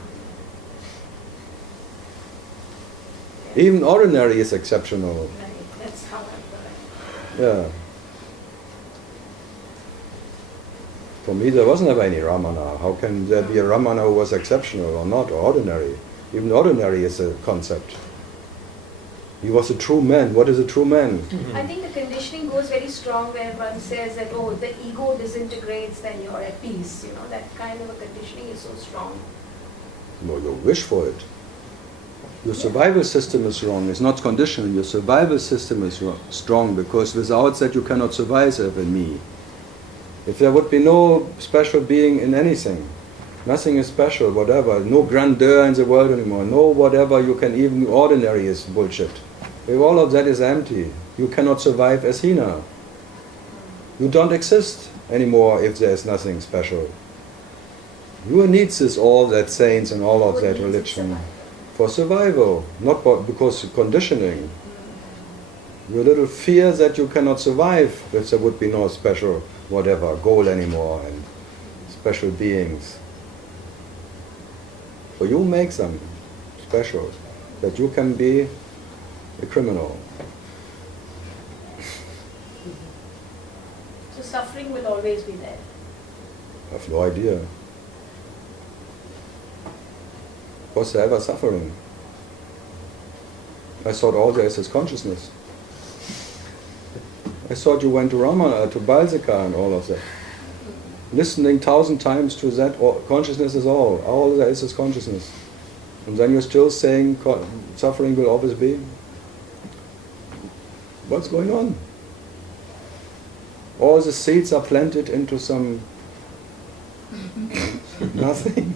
Even ordinary is exceptional. Right, that's how I've got it. Yeah. For me, there was never any Ramana. How can there be a Ramana who was exceptional or not, or ordinary? Even ordinary is a concept. He was a true man. What is a true man? I think the conditioning goes very strong where one says that, oh, the ego disintegrates, then you're at peace. You know, that kind of a conditioning is so strong. No, you wish for it. Your survival system is wrong. It's not conditional. Your survival system is strong, because without that you cannot survive in me. If there would be no special being in anything, nothing is special, whatever, no grandeur in the world anymore, no whatever, you can even, ordinary is bullshit. If all of that is empty, you cannot survive as Hina. You don't exist anymore if there's nothing special. You need this, all that saints and all of that religion for survival, not because of conditioning. Your little fear that you cannot survive if there would be no special whatever goal anymore and special beings. So you make them special, that you can be a criminal. So suffering will always be there. I have no idea. Was there ever suffering? I thought all there is consciousness. I thought you went to Ramana, to Balsika and all of that. Listening 1,000 times to that, consciousness is all. All there is consciousness. And then you're still saying suffering will always be? What's going on? All the seeds are planted into some nothing.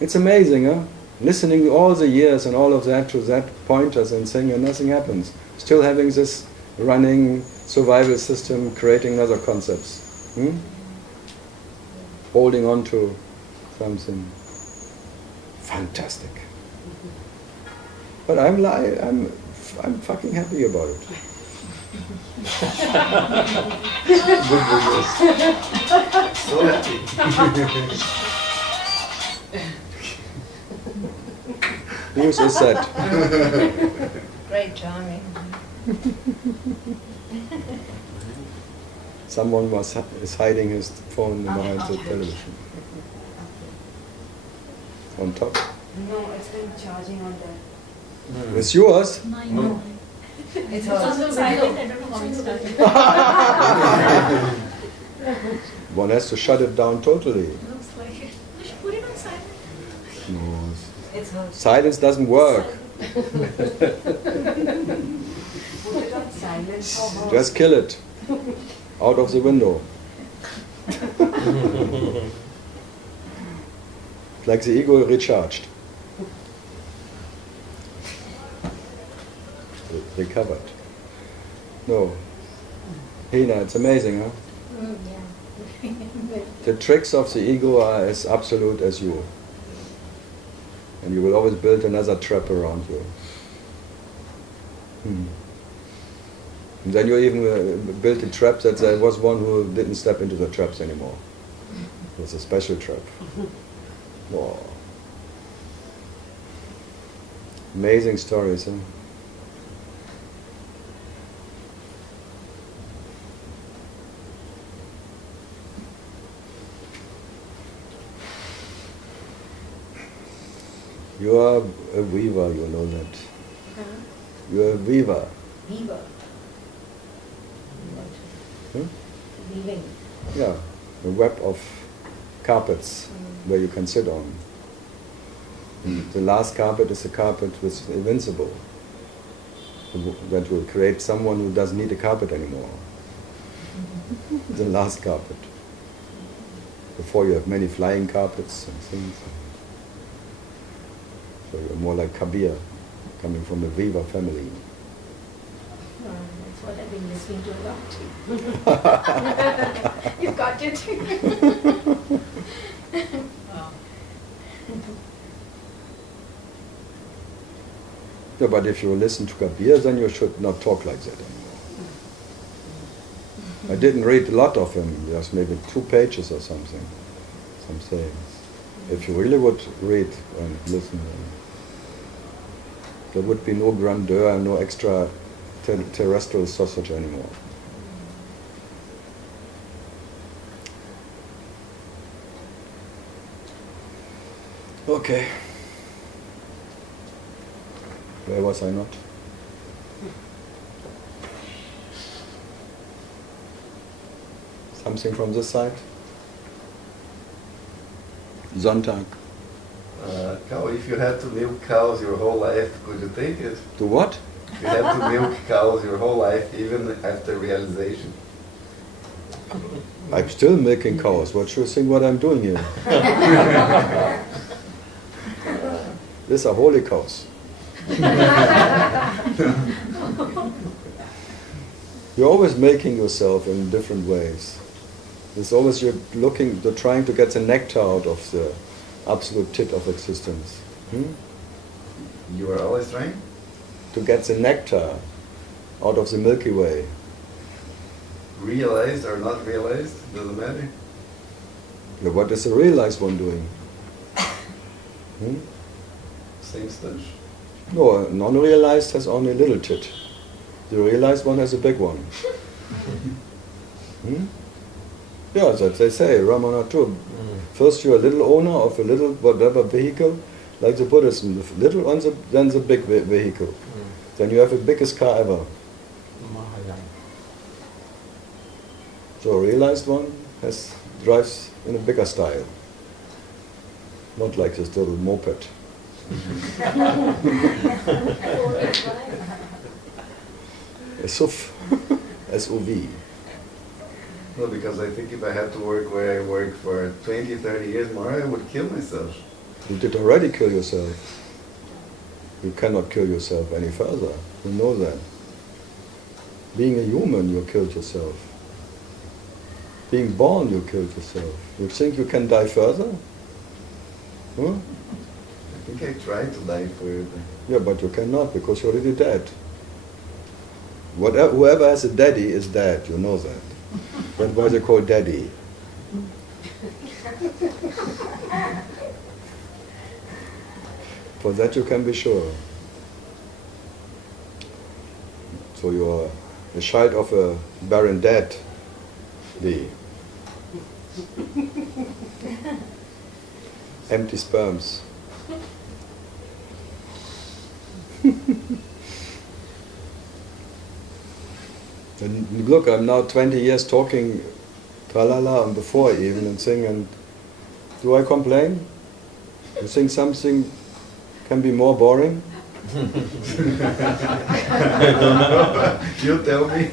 It's amazing, huh? Listening all the years and all of that to that pointers and saying, and nothing happens. Still having this running survival system, creating other concepts. Holding on to something fantastic. But I'm fucking happy about it. So happy. Whose is that? Great charming. Someone is hiding his phone behind the television. On top. No, it's been charging on there. It's yours? No. It's also silent. I don't know how it started. One has to shut it down totally. Looks like it. You should put it on silent. No. It's hers. Silence doesn't work. Put it on silent for her. Just kill it. Out of the window. Like the ego recharged. Recovered. No. Hina, it's amazing, huh? Yeah. The tricks of the ego are as absolute as you. And you will always build another trap around you. And then you even built a trap that there was one who didn't step into the traps anymore. It was a special trap. Wow. Amazing stories, huh? You are a weaver, you know that. Huh? You are a weaver. Weaver. Huh? Weaving. Yeah, a web of carpets where you can sit on. And the last carpet is a carpet which is invincible. That will create someone who doesn't need a carpet anymore. The last carpet. Before you have many flying carpets and things. So you're more like Kabir, coming from the Weaver family. That's what I've been listening to a lot. You got it. Yeah, but if you listen to Kabir, then you should not talk like that anymore. I didn't read a lot of him, just maybe 2 pages or something, some sayings. If you really would read and listen, There would be no grandeur and no extra terrestrial sausage anymore. Okay. Where was I not? Something from this side? Sonntag. Cow, if you had to milk cows your whole life, could you take it? To what? If you had to milk cows your whole life, even after realization. I'm still milking cows. What do you think what I'm doing here? These are holy cows. You're always making yourself in different ways. It's always you're trying to get the nectar out of the absolute tit of existence. You are always trying? To get the nectar out of the Milky Way. Realized or not realized, doesn't matter. Yeah, what is the realized one doing? Same stuff. No, a non-realized has only a little tit. The realized one has a big one. Yeah, that they say, Ramana too. First you're a little owner of a little whatever vehicle, like the Buddhism, the little one, then the big vehicle. Then you have the biggest car ever. So a realized one drives in a bigger style. Not like this little moped. A SUV. SUV. No, because I think if I had to work where I work for 20, 30 years more, I would kill myself. You did already kill yourself. You cannot kill yourself any further. You know that. Being a human, you killed yourself. Being born, you killed yourself. You think you can die further? Huh? I think I tried to die further. Yeah, but you cannot because you're already dead. Whoever has a daddy is dead, you know that. That's why they call daddy. For that you can be sure. So you are a child of a barren dead. Empty sperms. And look, I'm now 20 years talking tralala and before even and sing, and do I complain? You think something can be more boring? I don't know. You tell me.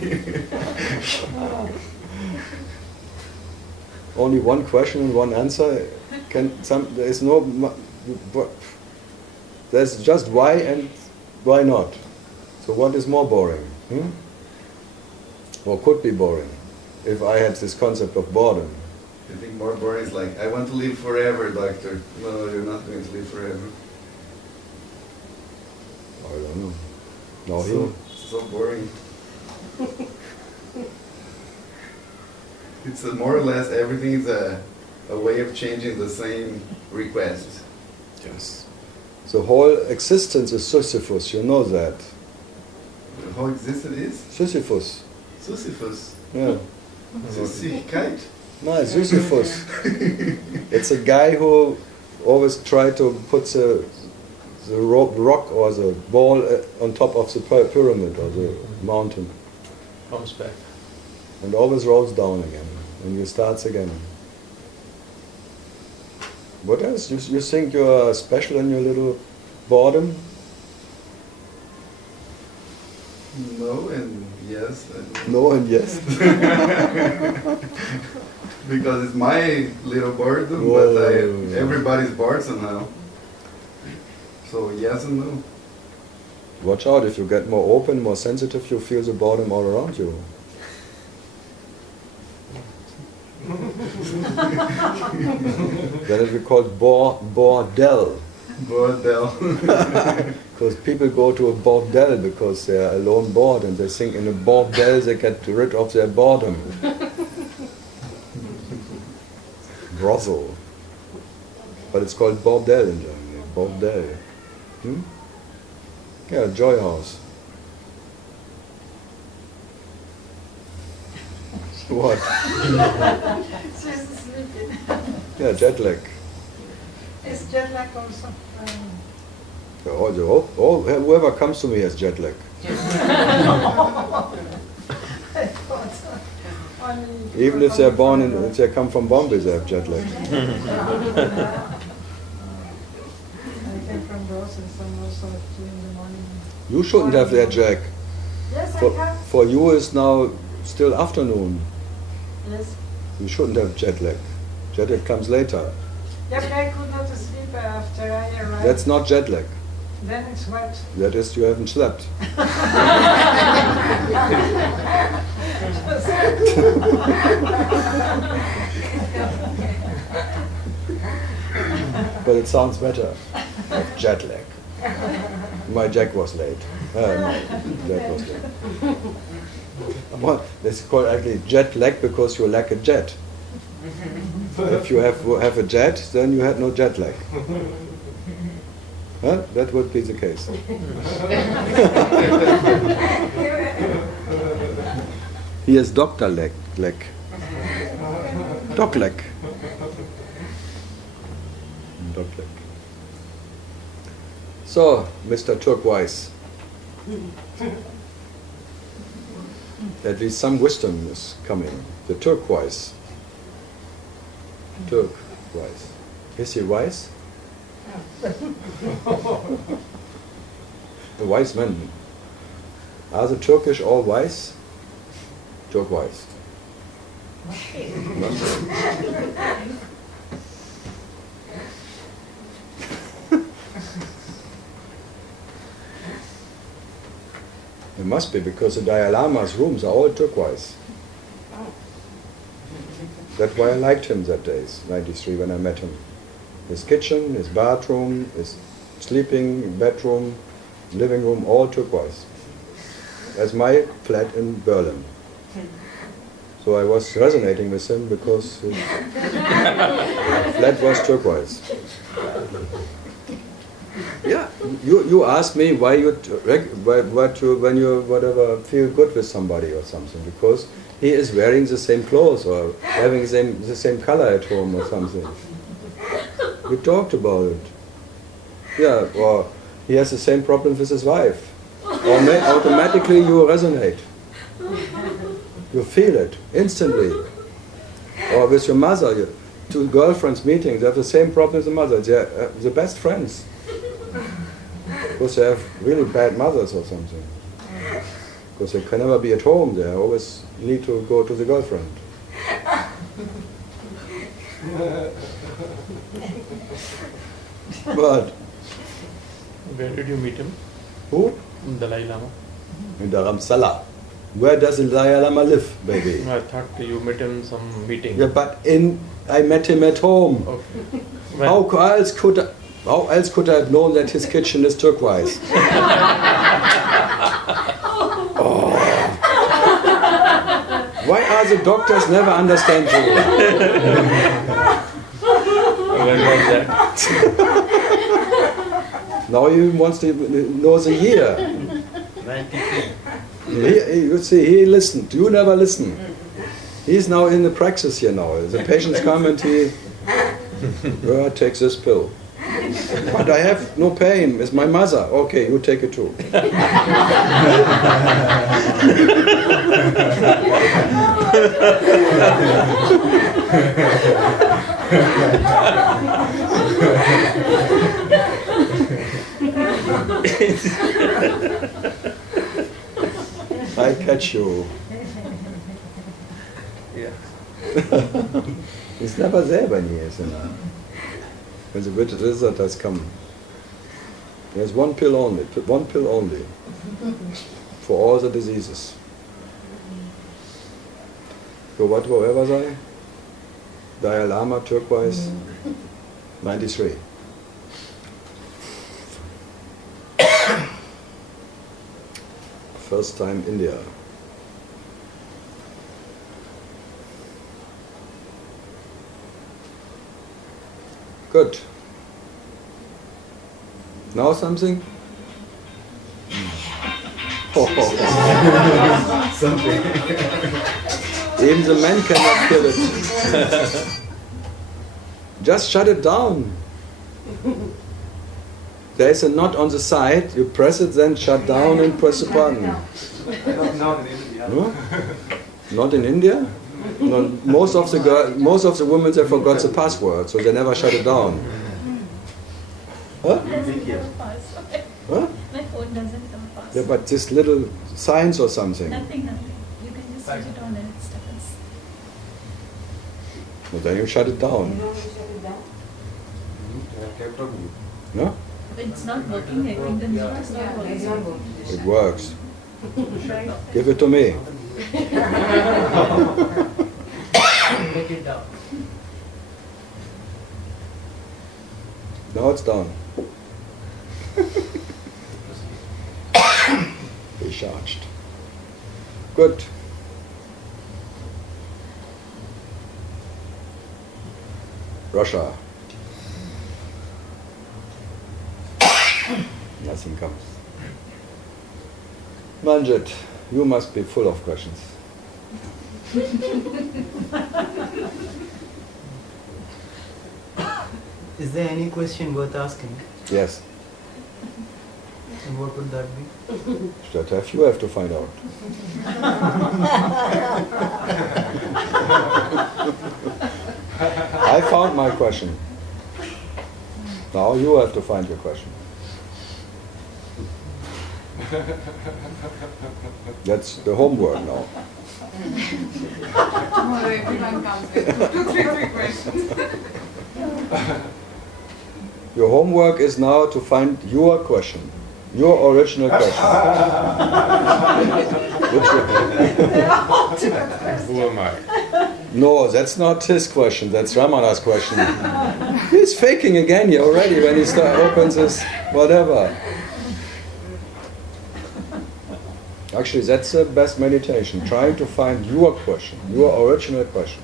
Only one question and one answer. There's just why and why not. So what is more boring? Or could be boring, if I had this concept of boredom. I think more boring is like, I want to live forever, doctor. No, you're not going to live forever. I don't know. No, so boring. It's more or less everything is a way of changing the same request. Yes. The whole existence is Sisyphus, you know that. The whole existence is? Sisyphus. Sisyphus? Yeah. Sisyphus? No, Sisyphus. It's a guy who always tried to put the rock or the ball on top of the pyramid or the mountain. Comes back. And always rolls down again. And he starts again. What else? You think you're special in your little boredom? No and yes. No and yes. Because it's my little boredom, Whoa. but everybody's bored somehow. So yes and no. Watch out, if you get more open, more sensitive, you feel the boredom all around you. Then it will be called bordel. Bordel. Because people go to a bordel because they are alone bored and they think in a bordel they get rid of their boredom. Brothel. But it's called bordel in Germany. Bordel. Yeah, joy house. What? She's sleeping. Yeah, jet lag. Is jet lag also? Whoever comes to me has jet lag. I thought only Even if they're born in, if they come from Bombay, they have jet lag. I came from Rose and some also at 2 in the morning. You shouldn't have that, Jack. Yes, I have. For you, it's now still afternoon. Yes. You shouldn't have jet lag. Jet lag comes later. Yeah, but I could not sleep after I arrived. That's not jet lag. Then it's what? That is, you haven't slept. But it sounds better. Jet lag. My Jack was late. No, Jack was late. Well, it's called actually jet lag because you lack a jet. If you have a jet, then you had no jet lag. Huh? That would be the case. He has doctor leg. Doc leg. Doc leg. So, Mr. Turquoise. At least some wisdom is coming. The turquoise. Turquoise. Is he wise? The wise men. Are the Turkish all wise? Turquoise. It must be, because the Dalai Lama's rooms are all turquoise. That's why I liked him that day, 93, when I met him. His kitchen, his bathroom, his sleeping bedroom, living room, all turquoise. As my flat in Berlin. So I was resonating with him because his flat was turquoise. Yeah, you asked me why when you whatever feel good with somebody or something, because he is wearing the same clothes or having the same color at home or something. We talked about it. Yeah, or he has the same problem with his wife. Or automatically you resonate. You feel it instantly. Or with your mother, two girlfriends meeting, they have the same problem as the mother. They're the best friends. Because they have really bad mothers or something. Because they can never be at home, they always need to go to the girlfriend. But where did you meet him? Who? Dalai Lama. In Dharamsala. Where does the Dalai Lama live, baby? I thought you met in some meeting. Yeah, but I met him at home. Okay. How else could I have known that his kitchen is turquoise? Oh. Why are the doctors never understand you? When was that? Now he wants to know the year. 93. You see, he listened. You never listen. He's now in the praxis here now. The patients come and he takes this pill. But I have no pain. It's my mother. Okay, you take it too. I catch you. Yeah. He's never there when he is, when the visitors come. There's one pill only, for all the diseases. So what was I? Dalai Lama, turquoise, 93. First time India. Good. Now something? Something. Even the man cannot kill it. Just shut it down. There is a knot on the side, you press it, then shut down and press the button. Not in India. No? Not in India? No, most of the women, they forgot the password, so they never shut it down. Huh? Doesn't have a password. Huh? My phone doesn't have a password. Yeah, but just little signs or something. Nothing. You can just switch it on and it starts. Well, then you shut it down. You don't shut it down? I kept on mute. No? It's not working. I think the mirror is not working. It's not working. It works. Give it to me. Take it down. Now it's done. Be charged. Good. Russia. Nothing comes. Manjit, you must be full of questions. Is there any question worth asking? Yes. And what would that be? That you have to find out. I found my question. Now you have to find your question. That's the homework now. Tomorrow everyone comes with 2, 3 questions. Your homework is now to find your question, your original question. Who am I? No, that's not his question, that's Ramana's question. He's faking again here already when he opens his whatever. Actually, that's the best meditation, trying to find your question, your original question.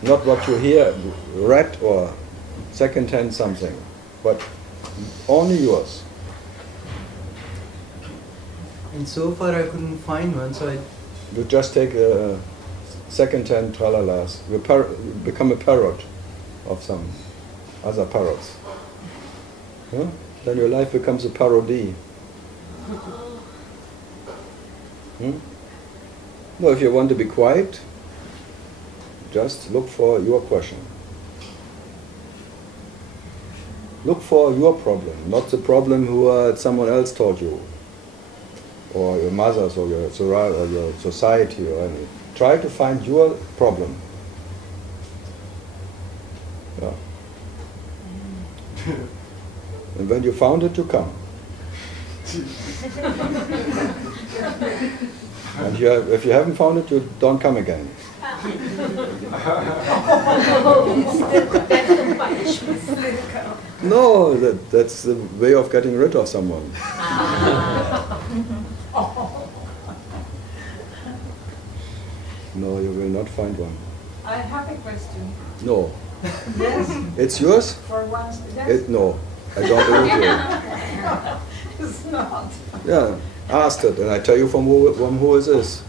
Not what you hear, read or second-hand something, but only yours. And so far I couldn't find one, so I... You just take a second-hand tralalas, you become a parrot of some other parrots. Huh? Then your life becomes a parody. No, if you want to be quiet, just look for your question. Look for your problem, not the problem who someone else taught you, or your mothers, or your society, or anything. Try to find your problem. Yeah. And when you found it, you come. And if you haven't found it, you don't come again. No, that's the way of getting rid of someone. No, you will not find one. I have a question. No. Yes? It's yours? For once, yes? No, I don't believe you. It's not. Yeah, asked it, and I tell you from who it is.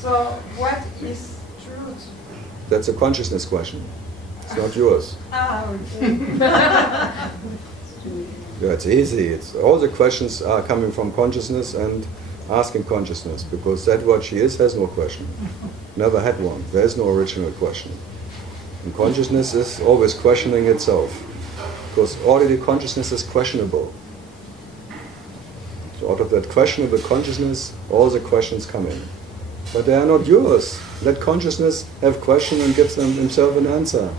So, what is truth? That's a consciousness question. It's not yours. Okay. Yeah, it's easy. All the questions are coming from consciousness and asking consciousness, because that what she is has no question. Never had one. There is no original question. And consciousness is always questioning itself, because already consciousness is questionable. So out of that questionable consciousness, all the questions come in. But they are not yours. Let consciousness have question and gives them himself an answer.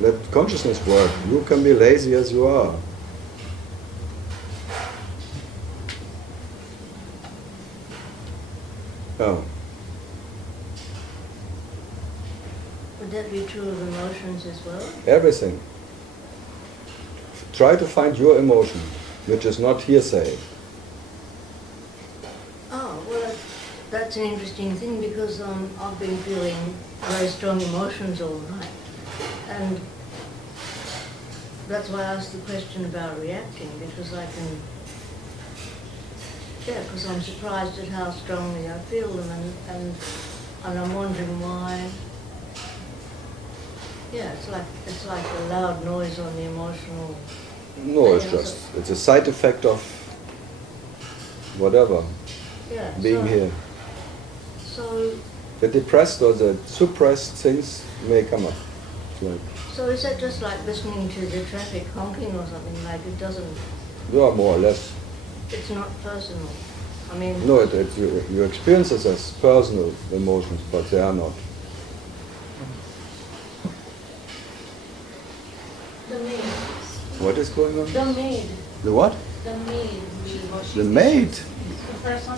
Let consciousness work. You can be lazy as you are. Oh. Would that be true of emotions as well? Everything. Try to find your emotion, which is not hearsay. Oh, well, that's an interesting thing, because I've been feeling very strong emotions all night. And that's why I asked the question about reacting, because I can, because I'm surprised at how strongly I feel them, and I'm wondering why. Yeah, it's like a loud noise on the emotional. No, it's a side effect of whatever, being here. So the depressed or the suppressed things may come up. So is that just like listening to the traffic honking or something? Like it doesn't. Yeah, more or less. It's not personal. I mean. No, you experience it as personal emotions, but they are not. The maid. What is going on? The maid. The what? The maid. The maid. The person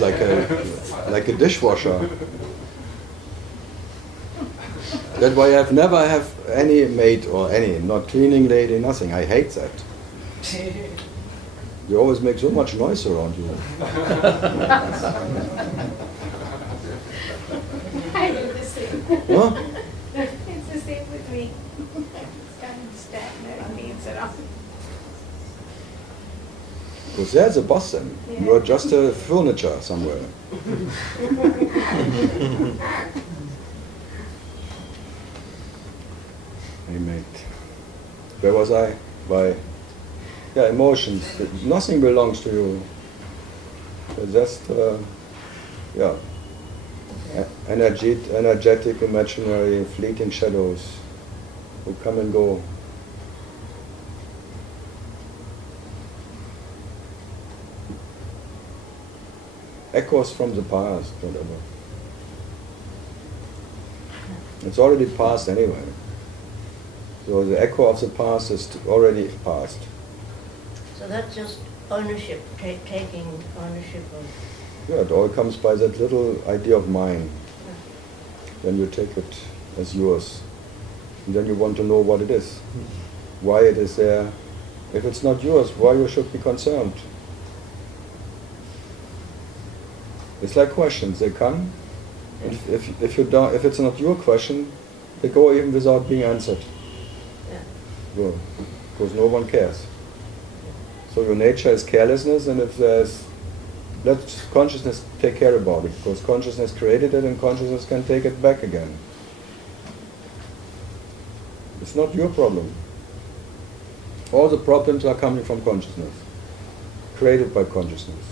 like a dishwasher. That's why I've never have any maid or any, not cleaning lady, nothing. I hate that. You always make so much noise around you. I do the same. Huh? It's the same with me. Can't stand there, maids around. Because there's a boss then. Yeah. You're just a furniture somewhere. Hey mate. Where was I? Yeah, emotions. Nothing belongs to you. It's just, energetic, imaginary, fleeting shadows who come and go. Echoes from the past, whatever. It's already past anyway. So the echo of the past is already past. So that's just ownership, taking ownership of. Yeah, it all comes by that little idea of mine. Then you take it as yours. And then you want to know what it is. Why it is there. If it's not yours, why you should be concerned? It's like questions, they come. If it's not your question, they go even without being answered. Yeah. Because no one cares. So your nature is carelessness, and if let consciousness take care about it, because consciousness created it and consciousness can take it back again. It's not your problem. All the problems are coming from consciousness, created by consciousness.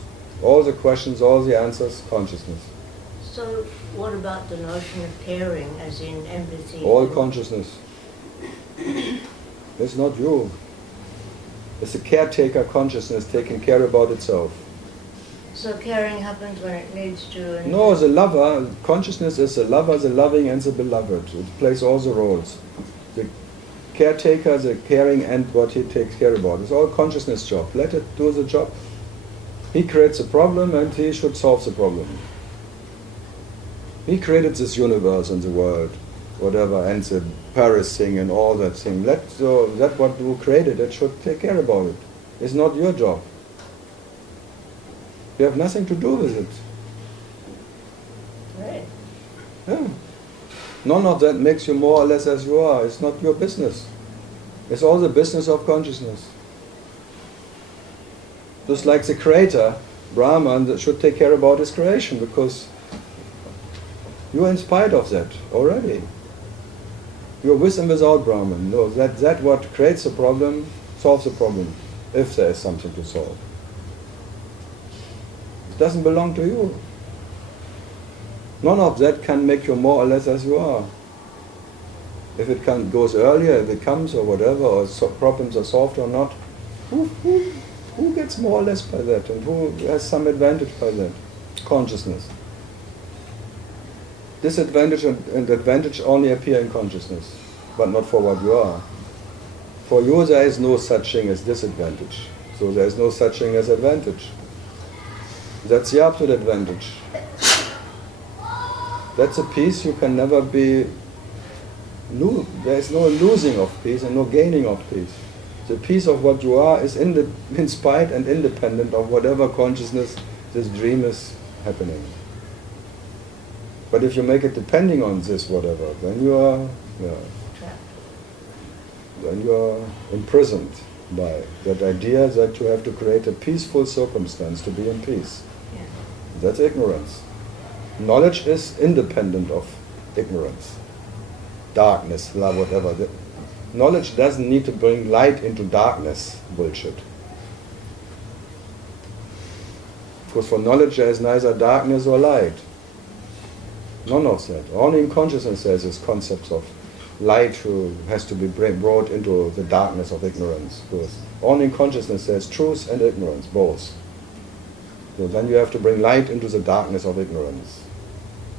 All the questions, all the answers, consciousness. So what about the notion of caring, as in empathy? All consciousness. It's not you. It's a caretaker consciousness taking care about itself. So caring happens when it needs to? And No, the lover, consciousness is the lover, the loving and the beloved. It plays all the roles. The caretaker, the caring and what he takes care about. It's all consciousness job. Let it do the job. He creates a problem and he should solve the problem. He created this universe and the world, whatever, and the Paris thing and all that thing. That what you created, it should take care about it. It's not your job. You have nothing to do with it. Right. Yeah. None of that makes you more or less as you are. It's not your business. It's all the business of consciousness. Just like the creator, Brahman, should take care about his creation, because you are in spite of that already. You are with and without Brahman. No, that what creates a problem, solves a problem, if there is something to solve. It doesn't belong to you. None of that can make you more or less as you are. If it goes earlier, if it comes or whatever, or problems are solved or not, who gets more or less by that, and who has some advantage by that? Consciousness. Disadvantage and advantage only appear in consciousness, but not for what you are. For you there is no such thing as disadvantage, so there is no such thing as advantage. That's the absolute advantage. That's a peace you can never be. There is no losing of peace and no gaining of peace. The peace of what you are is in spite and independent of whatever consciousness this dream is happening. But if you make it depending on this whatever, then you are then you are imprisoned by that idea that you have to create a peaceful circumstance to be in peace. Yeah. That's ignorance. Knowledge is independent of ignorance, darkness, love, whatever. Knowledge doesn't need to bring light into darkness. Bullshit. Because for knowledge there is neither darkness or light. None of that. Only in consciousness there is this concept of light who has to be brought into the darkness of ignorance. Because only in consciousness there is truth and ignorance, both. So then you have to bring light into the darkness of ignorance.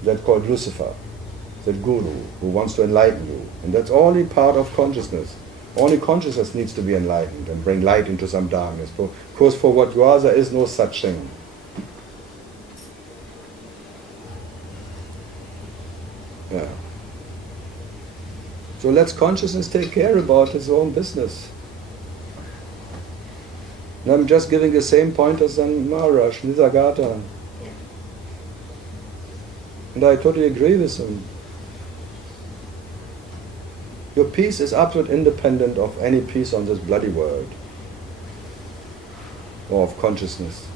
That's called Lucifer, that guru who wants to enlighten you. And that's only part of consciousness. Only consciousness needs to be enlightened and bring light into some darkness. Because for what you are, there is no such thing. Yeah. So let consciousness take care about its own business. And I'm just giving the same pointers than Maharaj, Nisargata. And I totally agree with him. Your peace is absolutely independent of any peace on this bloody world. Or of consciousness.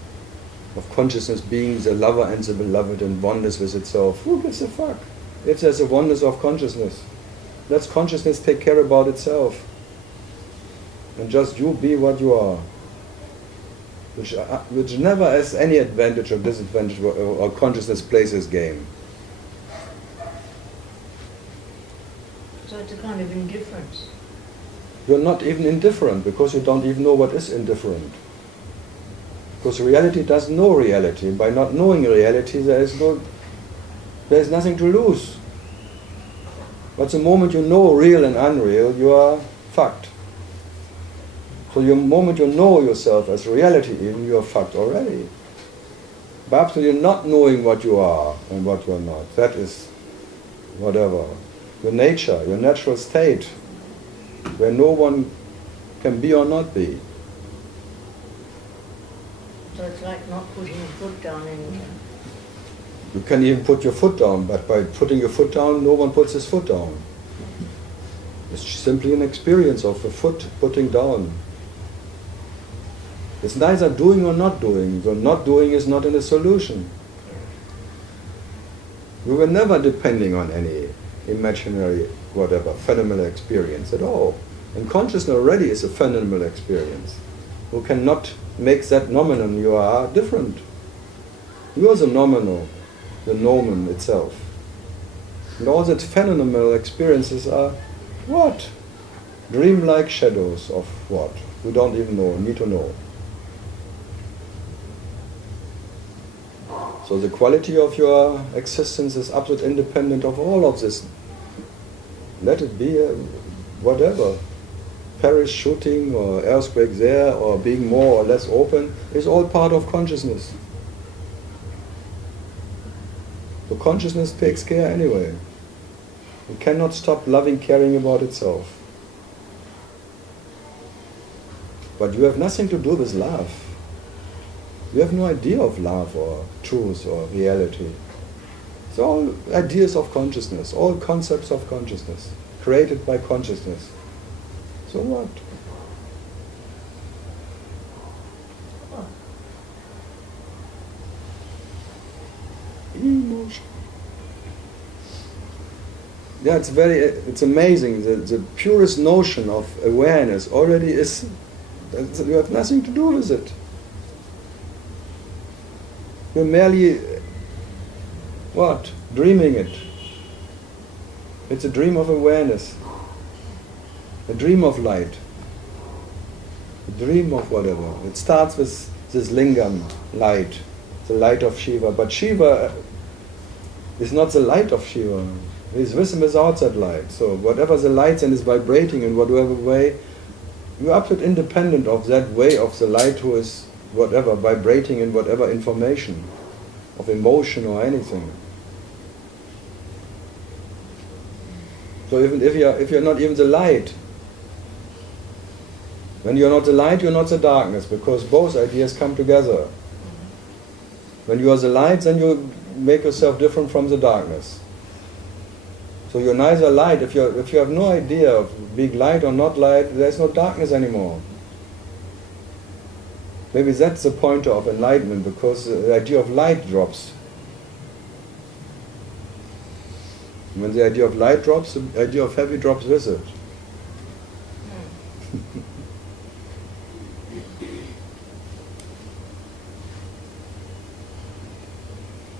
Of consciousness being the lover and the beloved in oneness with itself. Who gives a fuck? If there's a oneness of consciousness, let consciousness take care about itself. And just you be what you are. Which never has any advantage or disadvantage or consciousness plays this game. So it's a kind of indifference. You're not even indifferent because you don't even know what is indifferent. Because reality doesn't know reality. By not knowing reality, there's nothing to lose. But the moment you know real and unreal, you are fucked. So the moment you know yourself as reality, even you are fucked already. By absolutely not knowing what you are and what you are not. That is whatever. Your nature, your natural state, where no one can be or not be. So it's like not putting your foot down anywhere. You can even put your foot down, but by putting your foot down, no one puts his foot down. It's simply an experience of a foot putting down. It's neither doing or not doing. The not doing is not in a solution. We were never depending on any imaginary, whatever, phenomenal experience at all. And consciousness already is a phenomenal experience. You cannot make that nominum you are different. You are the nominal, the nomen itself. And all that phenomenal experiences are what? Dreamlike shadows of what? We don't even know, need to know. So the quality of your existence is absolutely independent of all of this. Let it be whatever. Paris shooting or earthquake there or being more or less open is all part of consciousness. So consciousness takes care anyway. It cannot stop loving, caring about itself. But you have nothing to do with love. You have no idea of love or truth or reality. It's all ideas of consciousness, all concepts of consciousness, created by consciousness. So what? Emotion. Yeah, it's amazing. The purest notion of awareness already is, you have nothing to do with it. You're merely, what? Dreaming it. It's a dream of awareness. A dream of light. A dream of whatever. It starts with this lingam, light. The light of Shiva. But Shiva is not the light of Shiva. He's with and without that light. So whatever the light then is vibrating in whatever way, you're absolutely independent of that way of the light who is whatever, vibrating in whatever information, of emotion or anything. So even if you're not even the light, when you're not the light, you're not the darkness, because both ideas come together. When you are the light, then make yourself different from the darkness. So you're neither light. If you have no idea of being light or not light, there's no darkness anymore. Maybe that's the pointer of enlightenment, because the idea of light drops. When the idea of light drops, the idea of heavy drops with it.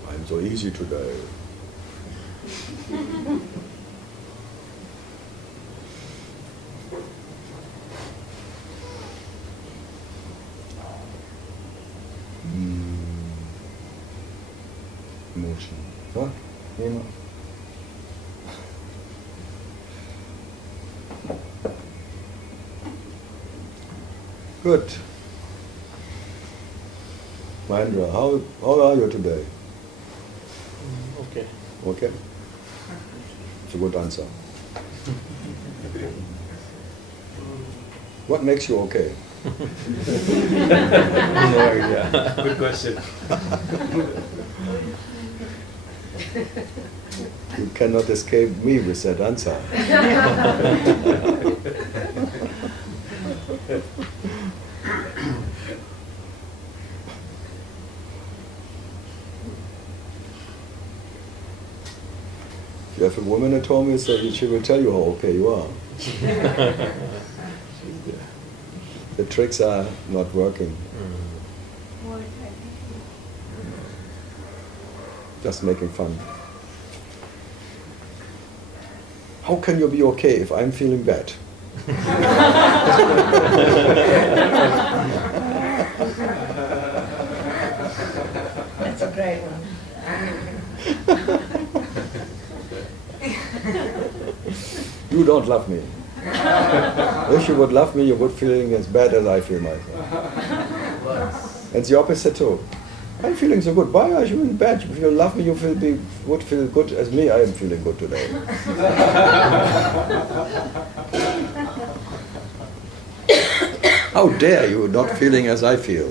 I'm so easy today. Emotion. What? Emo? Good. Mahendra, how are you today? Okay. Okay? It's a good answer. What makes you okay? No idea. Good question. You cannot escape me with that answer. If you have a woman at home, she will tell you how okay you are. The tricks are not working. Just making fun. How can you be okay if I'm feeling bad? That's a great one. You don't love me. If you would love me, you would feel as bad as I feel myself. And the opposite too. I'm feeling so good. Why are you in bed? If you love me, you would feel good as me. I am feeling good today. How dare you not feeling as I feel?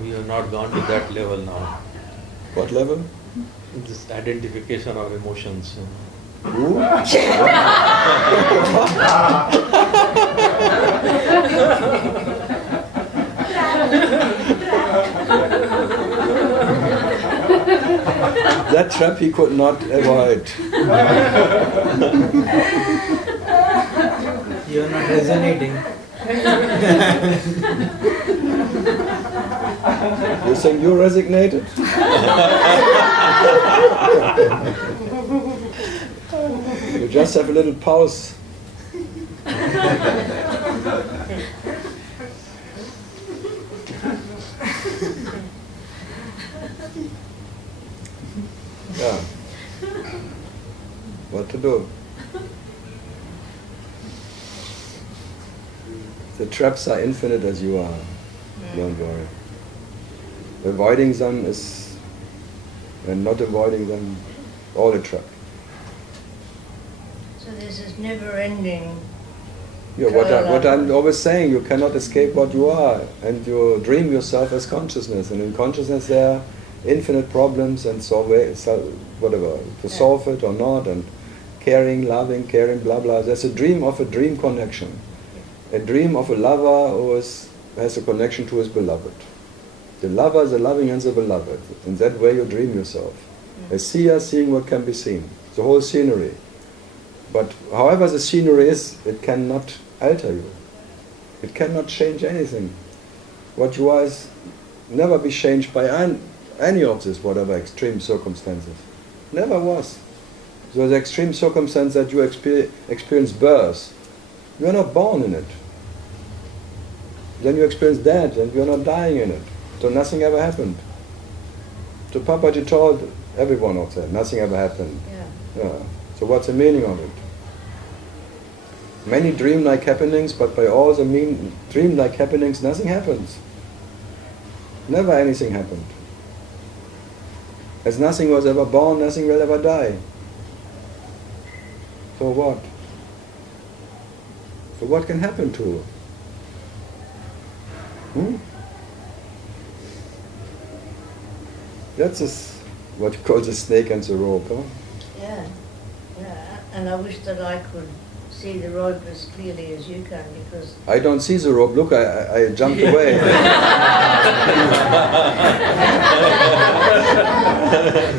We have not gone to that level now. What level? This identification of emotions. You? That trap he could not avoid. You're not resonating. You think you resignated? You just have a little pause. Yeah. What to do? The traps are infinite as you are. Don't worry. Avoiding them is, and not avoiding them, all a trap. So this is never-ending. Yeah, what I'm always saying, you cannot escape what you are, and you dream yourself as consciousness, and in consciousness there are infinite problems and whatever, to solve it or not, and caring, loving, caring, blah blah. There's a dream of a dream connection, a dream of a lover who has a connection to his beloved. The lover, the loving, and the beloved. In that way you dream yourself. A seer seeing what can be seen, the whole scenery. But however the scenery is, it cannot alter you. It cannot change anything. What you are is never be changed by any of this, whatever extreme circumstances. Never was. So the extreme circumstance that you experience birth, you are not born in it. Then you experience death and you are not dying in it. So nothing ever happened. So Papaji told everyone of that, nothing ever happened. Yeah. So what's the meaning of it? Many dream-like happenings, but by all the dream-like happenings, nothing happens. Never anything happened. As nothing was ever born, nothing will ever die. So what? So what can happen to you? That's what you call the snake and the rope. Huh? Yeah, yeah, and I wish that I could see the rope as clearly as you can, because I don't see the rope. Look, I jumped away.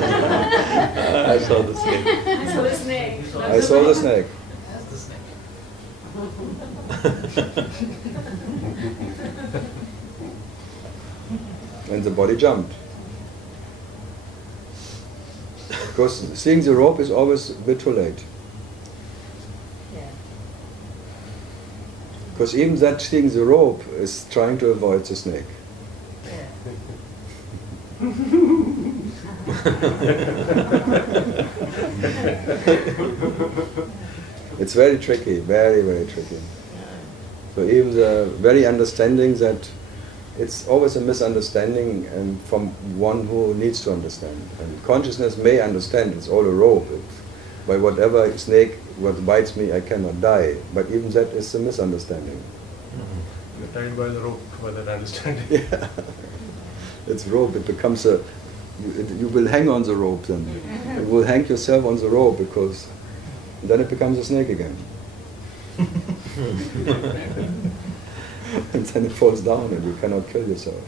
I saw the snake. I saw the snake. I saw the snake. That's the snake. And the body jumped. Because seeing the rope is always a bit too late. yeah, Because even that seeing the rope is trying to avoid the snake. yeah. It's very tricky, very, very tricky. So even the very understanding that it's always a misunderstanding and from one who needs to understand. And consciousness may understand, it's all a rope. By whatever snake what bites me, I cannot die. But even that is a misunderstanding. You're tied by the rope without understanding. Yeah. It's rope, it becomes a... You will hang on the rope then. You will hang yourself on the rope because then it becomes a snake again. And then it falls down and you cannot kill yourself.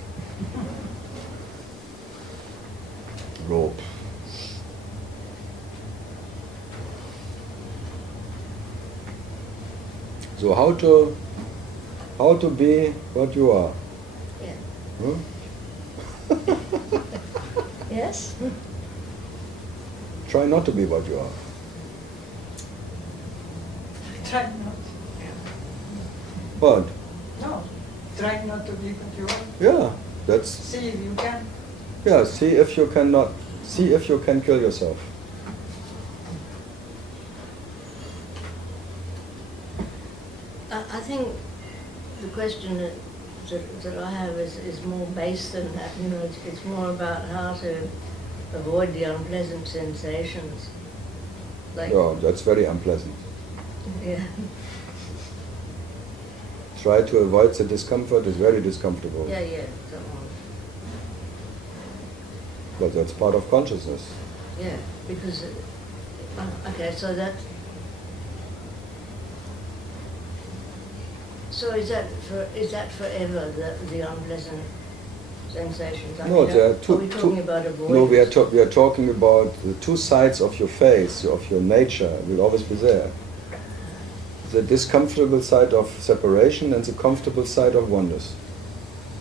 Rope. So how to be what you are? Yeah. Huh? Yes? Try not to be what you are. Try not. What? No. Try not to be what you are. Yeah, that's... See if you can. Yeah, see if you can kill yourself. I think the question that I have is more based than that. You know, it's more about how to avoid the unpleasant sensations. Like, Oh, that's very unpleasant. yeah, Try to avoid the discomfort is very discomfortable. yeah, yeah. So, But that's part of consciousness. yeah, because okay, so that. So is that forever the unpleasant sensations? I No, mean, there are are we talking about avoidance? No, we are talking about the two sides of your face, of your nature, will always be there. The discomfortable side of separation and the comfortable side of oneness.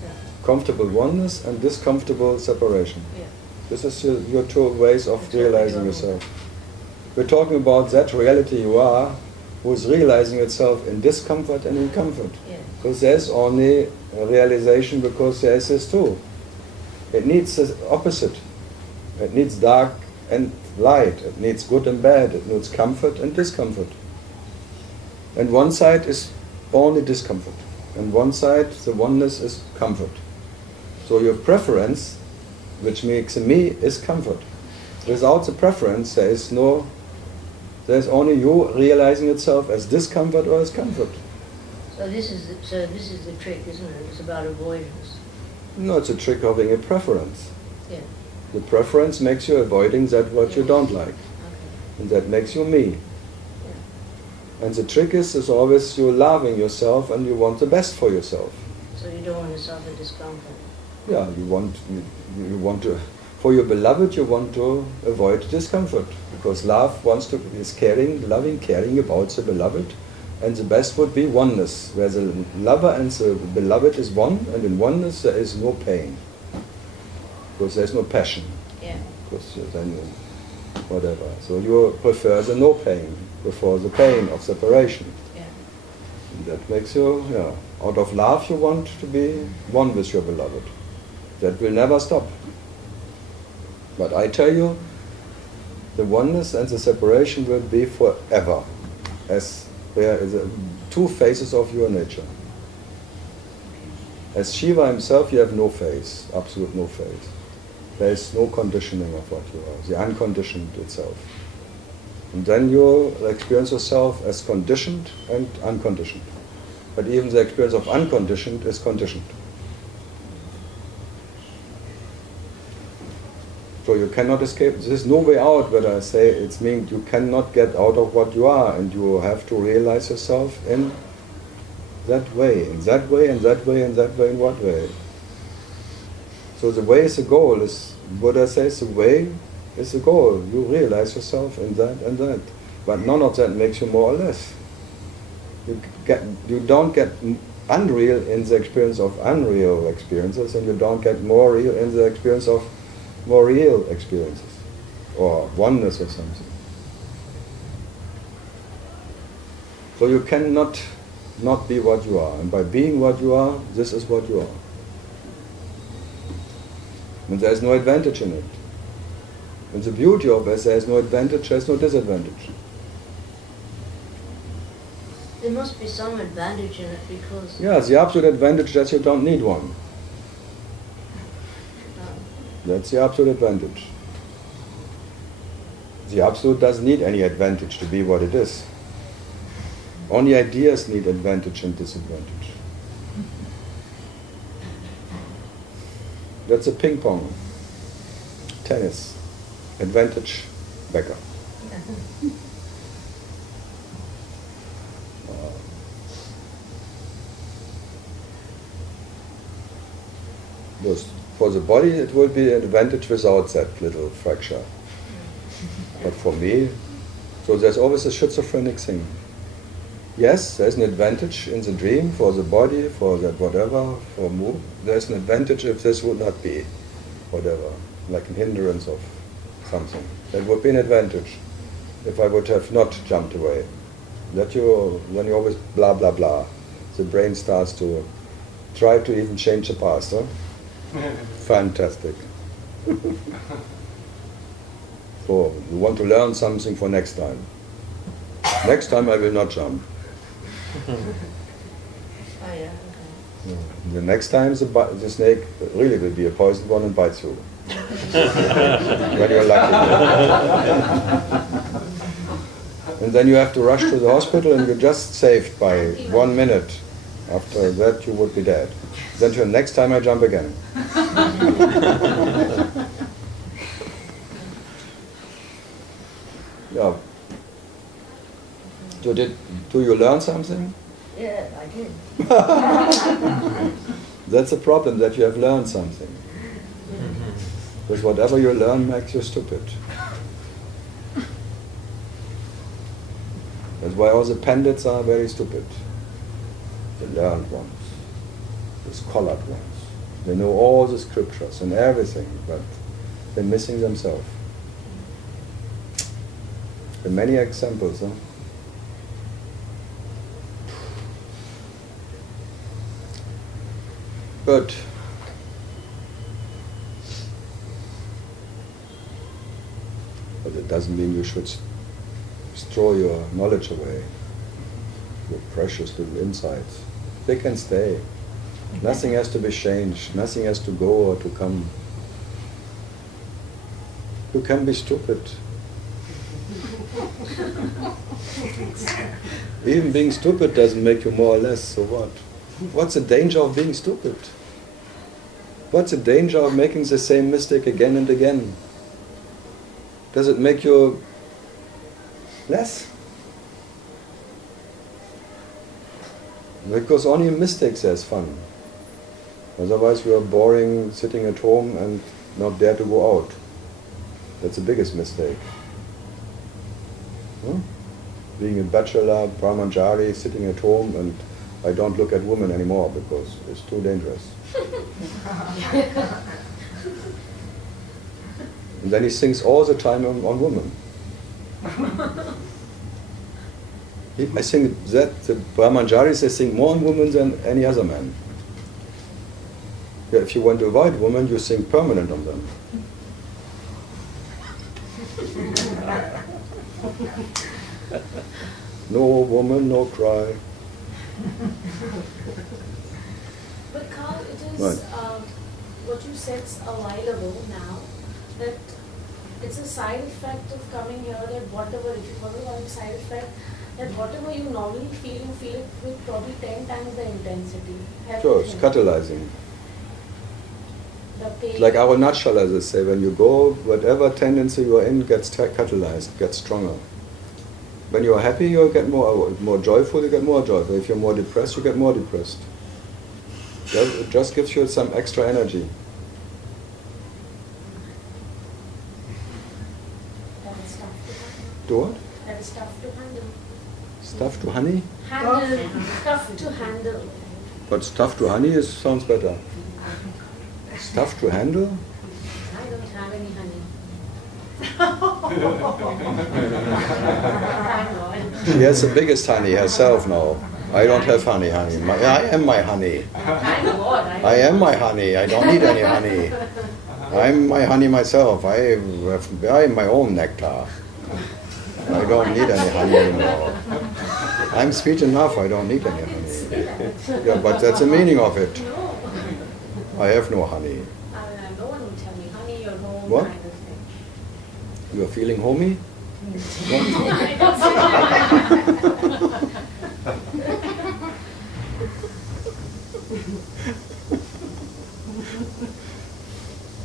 Yeah. Comfortable oneness and discomfortable separation. Yeah. This is your two ways of That's what we're realizing talking yourself. We're talking about that reality you are, who is realizing itself in discomfort and in comfort. Yeah. Because there's only a realization because there is this too. It needs the opposite. It needs dark and light. It needs good and bad. It needs comfort and discomfort. And one side is only discomfort. And one side, the oneness, is comfort. So your preference, which makes a me, is comfort. Without the preference, there's only you realizing itself as discomfort or as comfort. So this is the trick, isn't it? It's about avoidance. No, it's a trick of having a preference. Yeah. The preference makes you avoiding that what you don't like. Okay. And that makes you me. And the trick is always you're loving yourself and you want the best for yourself. So you don't want to suffer discomfort. Yeah, you want to, for your beloved you want to avoid discomfort. Because love is caring, loving, caring about the beloved. And the best would be oneness, where the lover and the beloved is one, and in oneness there is no pain. Because there's no passion. Yeah. Because then whatever. So you prefer the no pain before the pain of separation. Yeah. And that makes you, out of love you want to be one with your beloved. That will never stop. But I tell you, the oneness and the separation will be forever, as there is two phases of your nature. As Shiva himself, you have no phase, absolute no phase. There is no conditioning of what you are, the unconditioned itself. And then you experience yourself as conditioned and unconditioned. But even the experience of unconditioned is conditioned. So you cannot escape. There is no way out, but I say it means you cannot get out of what you are, and you have to realize yourself in that way, in that way, in that way, in that way, in what way. So the way is the goal. Is Buddha says the way is the goal. You realize yourself in that and that. But none of that makes you more or less. You don't get unreal in the experience of unreal experiences, and you don't get more real in the experience of more real experiences, or oneness or something. So you cannot not be what you are, and by being what you are, this is what you are. And there is no advantage in it. And the beauty of it, there is no advantage, there is no disadvantage. There must be some advantage in it because... Yeah, the absolute advantage that you don't need one. That's the absolute advantage. The absolute doesn't need any advantage to be what it is. Only ideas need advantage and disadvantage. That's a ping pong. Tennis. Advantage, Becker. For the body, it will be an advantage without that little fracture. But for me, so there's always a schizophrenic thing. Yes, there's an advantage in the dream for the body, for that whatever, for move. There's an advantage if this would not be whatever, like an hindrance of something. That would be an advantage if I would have not jumped away. Then you always blah blah blah. The brain starts to try to even change the past, huh? Fantastic. So you want to learn something for next time. Next time I will not jump. Oh yeah, okay. The next time the snake really will be a poisoned one and bites you. When you're lucky. And then you have to rush to the hospital and you're just saved by 1 minute. After that you would be dead. Then till next time I jump again. Yeah. Do you learn something? Yeah, I did. That's a problem, that you have learned something. Because whatever you learn makes you stupid. That's why all the pandits are very stupid. The learned ones, the scholared ones. They know all the scriptures and everything, but they're missing themselves. There are many examples, huh? But it doesn't mean you should throw your knowledge away, your precious little insights. They can stay. Nothing has to be changed. Nothing has to go or to come. You can be stupid. Even being stupid doesn't make you more or less, so what? What's the danger of being stupid? What's the danger of making the same mistake again and again? Does it make you less? Because only in mistakes there's fun. Otherwise we are boring, sitting at home and not dare to go out. That's the biggest mistake. Huh? Being a bachelor, brahmachari, sitting at home, and I don't look at women anymore because it's too dangerous. And then he thinks all the time on women. I think that the brahmacharis, they think more on women than any other man. Yeah, if you want to avoid women, you think permanent on them. No woman, no cry. But Carl, it is Right. what you said a while ago now, that it's a side effect of coming here, that whatever, if you follow one side effect, that whatever you normally feel, you feel it with probably 10 times the intensity. Sure, it's catalyzing. the pain. Like Arunachalas say, when you go, whatever tendency you are in gets catalyzed, gets stronger. When you are happy, you get more joyful, you get more joyful. If you're more depressed, you get more depressed. It just gives you some extra energy. That is tough to handle. Do what? That is tough to handle. Stuff to honey? Handle. Tough to handle. But stuff to honey sounds better. Stuff to handle? I don't have any honey. She has the biggest honey herself now. I don't have honey. I am my honey. I am my honey. I don't need any honey. I'm my honey myself. I am my own nectar. I don't need any honey anymore. I'm sweet enough. I don't need any honey. Yeah, but that's the meaning of it. I have no honey. No one will tell me honey or home What? kind of thing. You are feeling homey? I don't say that.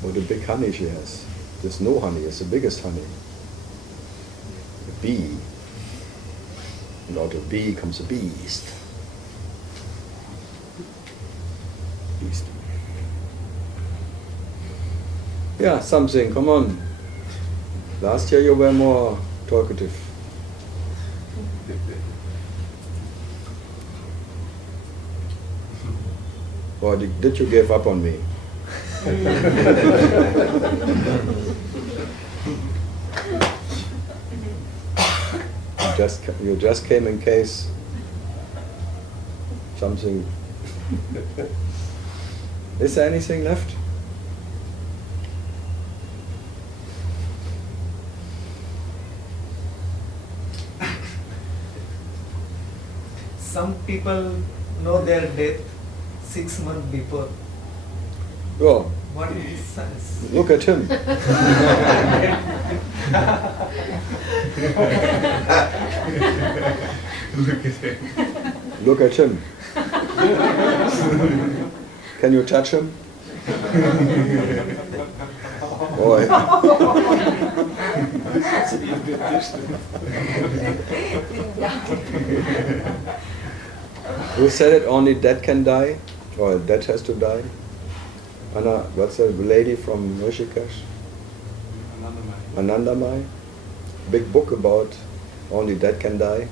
What a big honey she has. There's no honey, it's the biggest honey. A bee. And out of bee comes a beast. Beast. Yeah, something, come on. Last year you were more talkative. Or did you give up on me? You just came in case something. Is there anything left? Some people know their death 6 months before. Oh. What is his sense? Look at him. Look at him. Can you touch him? Boy. Who said it? Only dead can die? Or dead has to die? Anna, what's the lady from Rishikesh? Anandamai. Big book about only dead can die.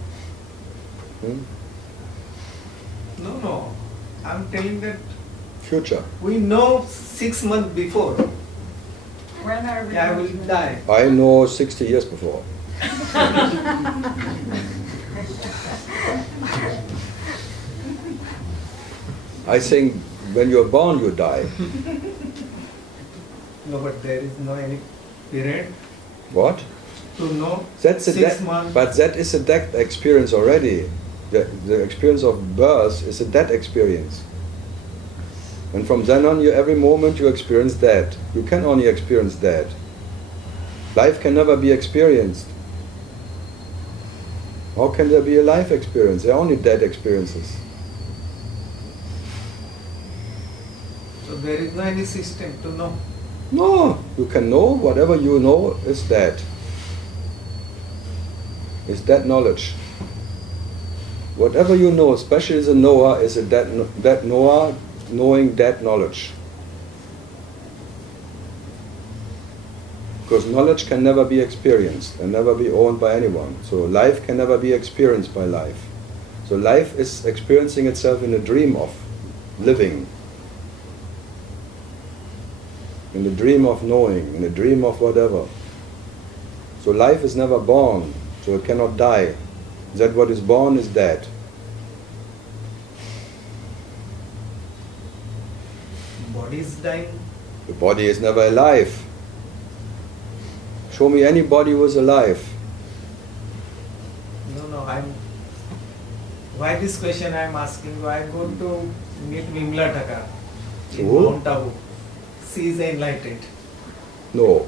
No. I'm telling that Future. we know 6 months before. When are we I will going to die. I know 60 years before. I think when you're born, you die. No, but there is no any period What? to know. That's a 6 months. but that is a death experience already. The experience of birth is a death experience. And from then on, every moment you experience that. You can only experience that. Life can never be experienced. How can there be a life experience? There are only dead experiences. So there is no any system to know. No, you can know whatever you know is that. Is that knowledge. Whatever you know, especially as a knower, is a that knower knowing that knowledge. Because knowledge can never be experienced and never be owned by anyone. So life can never be experienced by life. So life is experiencing itself in a dream of living. In the dream of knowing, in the dream of whatever. So life is never born, so it cannot die. That what is born is dead. Body is dying. The body is never alive. Show me any body who is alive. No, why this question I am asking? I am going to meet Vimla Thakar in Who? Mount Abu. She is enlightened. No.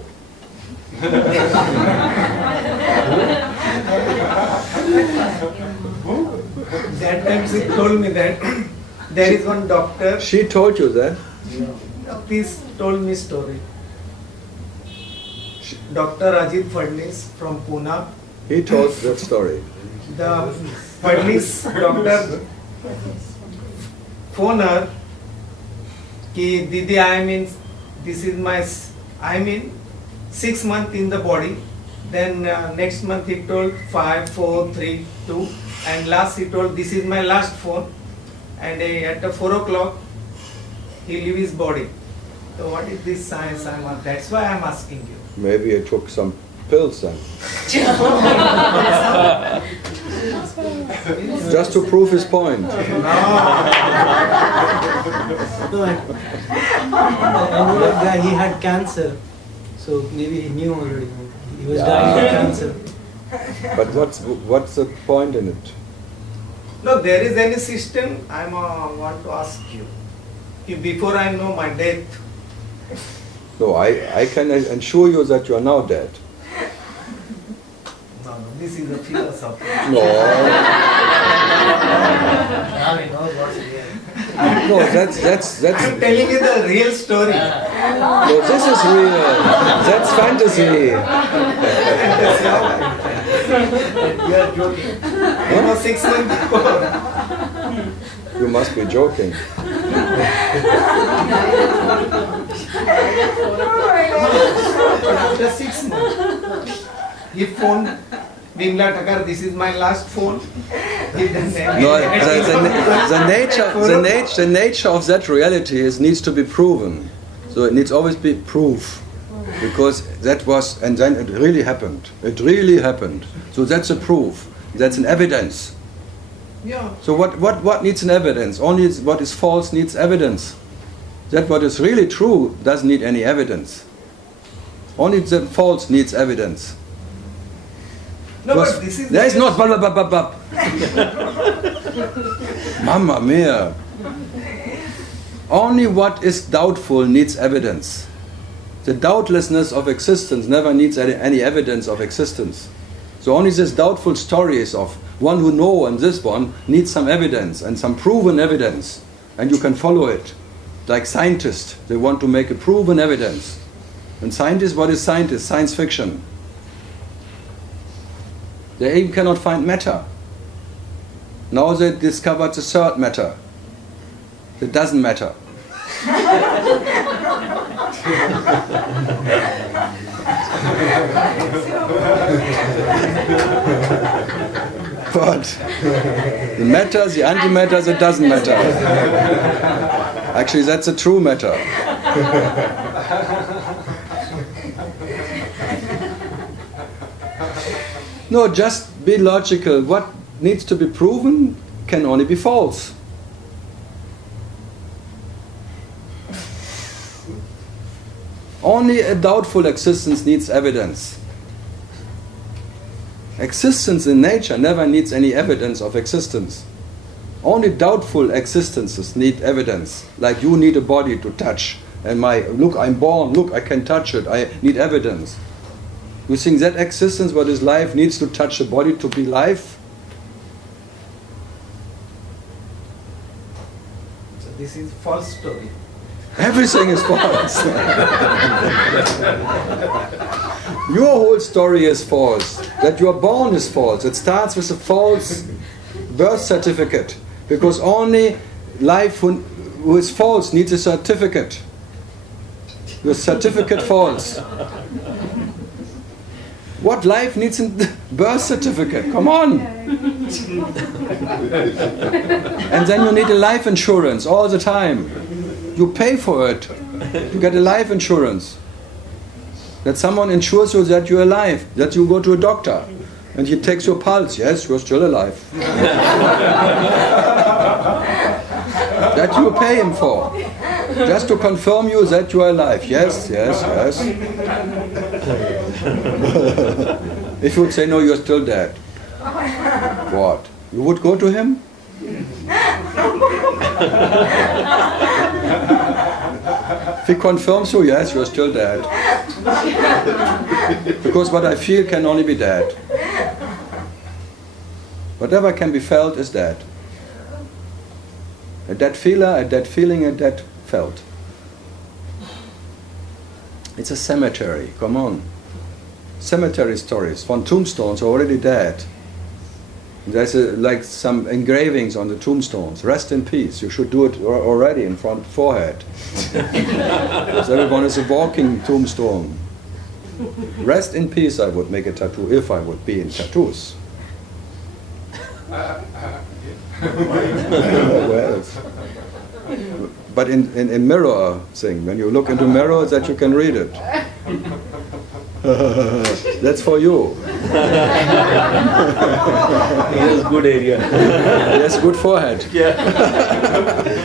That time she told me that there is one doctor. She told you that? this told me story. Dr. Ajit Fadnis from Pune. He told that story. The Fadnis doctor phoned her कि दीदी I mean 6 months in the body. Then next month he told 5, 4, 3, 2, and last he told this is my last phone. And at 4 o'clock he leave his body. So what is this science? That's why I'm asking you. Maybe he took some pills then. Just to prove his point. He had cancer, so maybe he knew already. He was dying of cancer. But what's the point in it? No, there is any system. I want to ask you. Before I know my death. No, I can assure you that you are now dead. No, this is a philosophy. No. Now he knows what's real. No, that's. I'm telling you the real story. No, this is real. That's fantasy. You are joking. You know, 6 months before. You must be joking. After 6 months, he phoned Bimla Thakar, this is my last phone. No, the nature of that reality needs to be proven. So it needs always be proof. Because that was, and then it really happened. It really happened. So that's a proof. That's an evidence. Yeah. So what needs an evidence? Only what is false needs evidence. That what is really true doesn't need any evidence. Only the false needs evidence. No, but this is there is not blah, blah, blah, blah, blah. Mamma mia. Only what is doubtful needs evidence. The doubtlessness of existence never needs any evidence of existence. So only this doubtful stories of one who know and this one needs some evidence and some proven evidence. And you can follow it. Like scientists, they want to make a proven evidence. And scientists, what is scientists? Science fiction. They even cannot find matter. Now they discovered the third matter. It doesn't matter. But the matter, the antimatter, it doesn't matter. Actually, that's a true matter. No, just be logical. What needs to be proven can only be false. Only a doubtful existence needs evidence. Existence in nature never needs any evidence of existence. Only doubtful existences need evidence. Like you need a body to touch. And look, I'm born, look, I can touch it, I need evidence. You think that existence, what is life, needs to touch a body to be life? So this is false story. Everything is false. Your whole story is false. That you are born is false. It starts with a false birth certificate. Because only life who is false needs a certificate. Your certificate false. What life needs a birth certificate? Come on! And then you need a life insurance all the time. You pay for it. You get a life insurance. That someone insures you that you're alive, that you go to a doctor and he takes your pulse. Yes, you're still alive. That you pay him for. Just to confirm you that you are alive. Yes, yes, yes. If you would say no, you're still dead. What? You would go to him? If he confirms you, yes, you're still dead. Because what I feel can only be dead. Whatever can be felt is dead. A dead feeler, a dead feeling, a dead felt. It's a cemetery, come on. Cemetery stories. Von tombstones are already dead. There's like some engravings on the tombstones. Rest in peace. You should do it already in front forehead. Because everyone is a walking tombstone. Rest in peace, I would make a tattoo if I would be in tattoos. Well, but in mirror thing, when you look into mirror, that you can read it. That's for you. He has good area. Yes, good forehead. Yeah.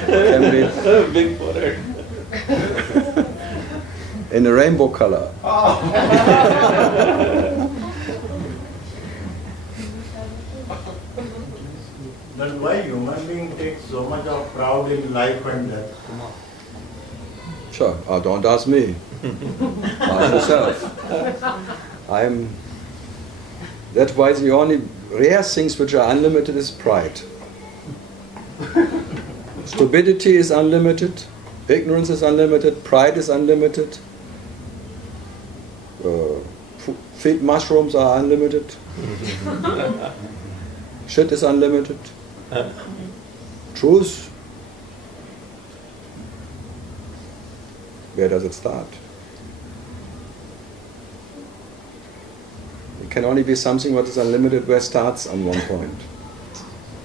Can be big forehead. in a rainbow color. But why human being takes so much of pride in life and death? Sure. Oh, don't ask me. Ask yourself. That's why the only rare things which are unlimited is pride. Stupidity is unlimited. Ignorance is unlimited. Pride is unlimited. Feed mushrooms are unlimited. Shit is unlimited. Truth. Where does it start? It can only be something what is unlimited where it starts on one point.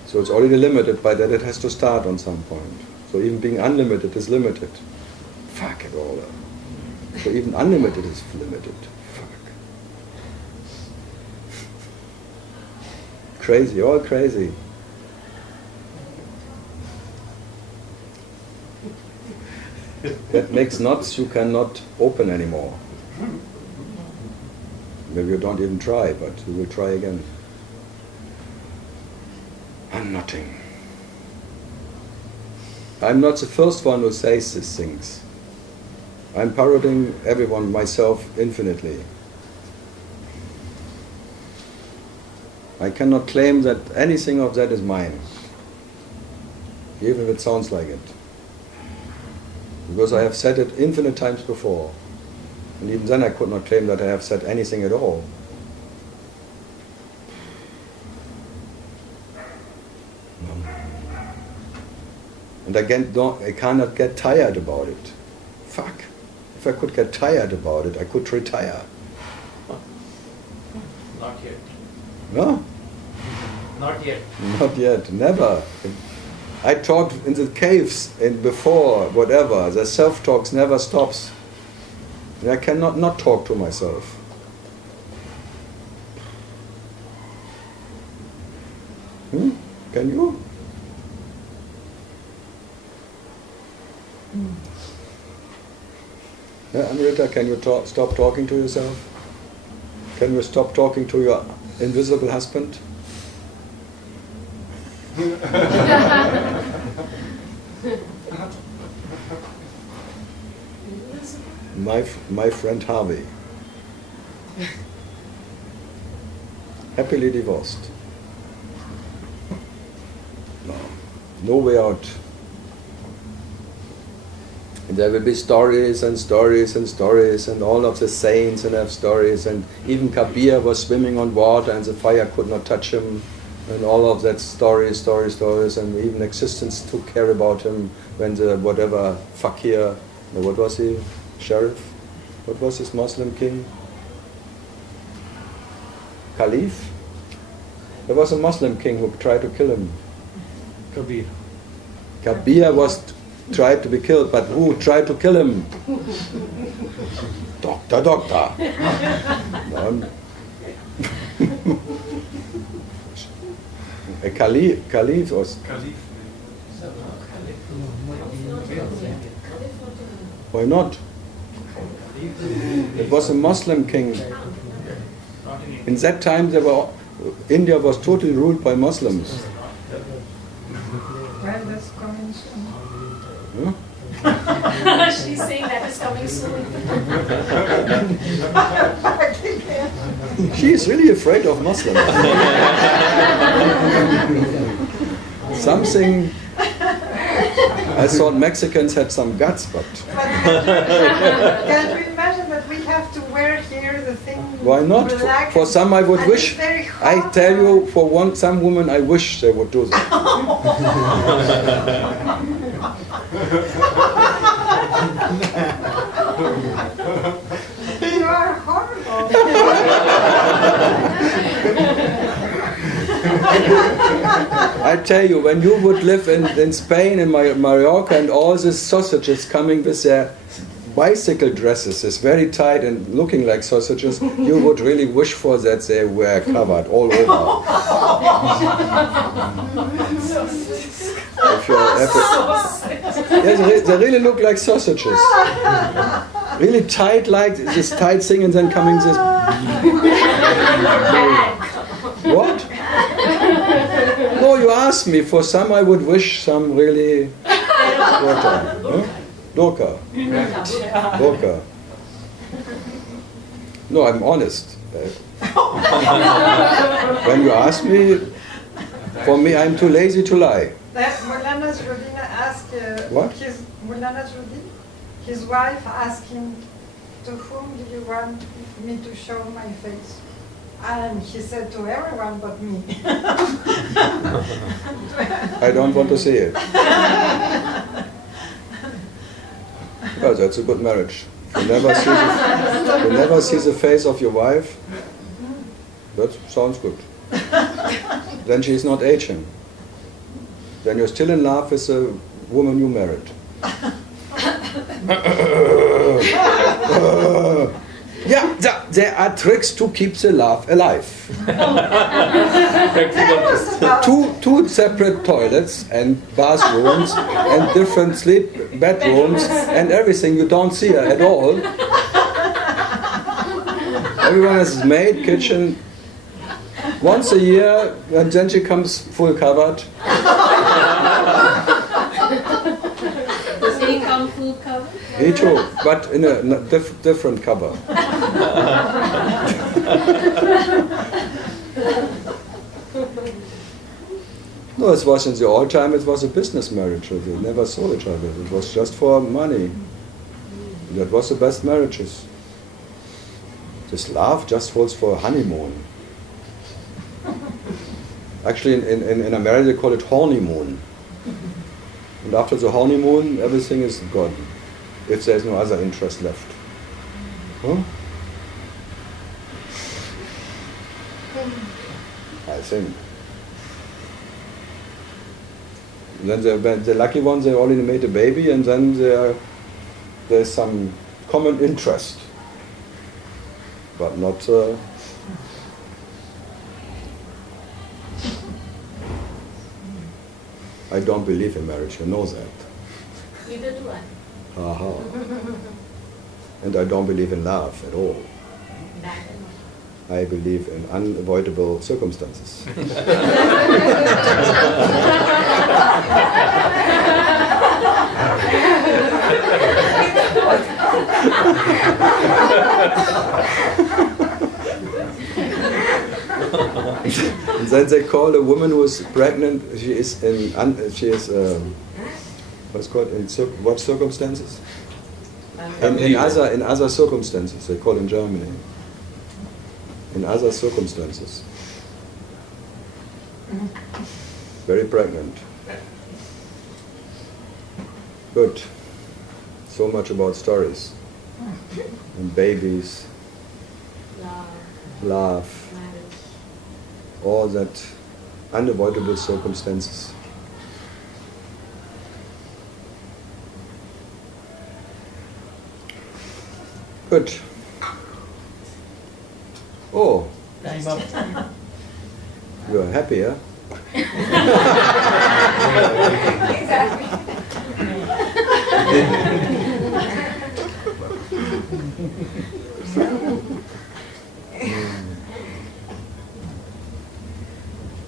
So it's already limited by that it has to start on some point. So even being unlimited is limited. Fuck it all. So even unlimited is limited. Fuck. Crazy, all crazy. That makes knots you cannot open anymore. Maybe you don't even try, but you will try again. Unknotting. I'm not the first one who says these things. I'm parodying everyone, myself, infinitely. I cannot claim that anything of that is mine, even if it sounds like it. Because I have said it infinite times before. And even then I could not claim that I have said anything at all. And again, I cannot get tired about it. Fuck. If I could get tired about it, I could retire. Not yet. No? Not yet. Not yet. Never. I talked in the caves and before, whatever. The self-talks never stops. And I cannot not talk to myself. Can you? Yeah, Amrita, can you stop talking to yourself? Can you stop talking to your invisible husband? My friend Harvey, happily divorced. No way out. And there will be stories and stories and stories, and all of the saints and have stories, and even Kabir was swimming on water and the fire could not touch him, and all of that stories, and even existence took care about him when the whatever fakir, what was he, sheriff, what was his Muslim king? Caliph? There was a Muslim king who tried to kill him. Kabir. Kabir was tried to be killed, but who tried to kill him? Doctor. A Caliph was. Why not? It was a Muslim king. In that time, India was totally ruled by Muslims. Well, that's coming soon. She's saying that is coming soon. She is really afraid of Muslims. Something. I thought Mexicans had some guts, but. Can you imagine that Why not? For some I would wish. I tell you, for some women I wish they would do that. You are horrible. I tell you, when you would live in Spain, in Mallorca, and all these sausages coming with their bicycle dresses, is very tight and looking like sausages, you would really wish for that they were covered all over. If you're yes, they really look like sausages. Really tight, like this tight thing, and then coming this. What? No, you asked me. For some, I would wish some really. Doka. No, I'm honest. When you ask me, for me, I'm too lazy to lie. Mulana Jrodin asked What? Mulana Jrodin, his wife asked him, to whom do you want me to show my face? And he said, to everyone but me. I don't want to see it. Well, that's a good marriage. You never see the face of your wife. That sounds good. Then she's not aging. Then you're still in love with the woman you married. Yeah, there are tricks to keep the love alive. Two separate toilets and bathrooms and different sleep bedrooms and everything. You don't see her at all. Everyone has maid, kitchen. Once a year, and then she comes full covered. Does he come full cover? He too, but in a different cover. No, it was in the old time, it was a business marriage. They never saw each other. It was just for money. That was the best marriages. This love just was for honeymoon. Actually, in America they call it honeymoon. And after the honeymoon, everything is gone. If there's no other interest left. Huh? I think. And then the lucky ones, they already made a baby, and then there's some common interest. But not... I don't believe in marriage, you know that. Neither do I. Aha. And I don't believe in love at all. I believe in unavoidable circumstances. And then they call a woman who is pregnant. She is what's called in what circumstances? In other circumstances, they call in Germany. In other circumstances. Very pregnant. Good. So much about stories. And babies. Love. All that unavoidable circumstances. Good. Oh. Time up. You are happy, huh?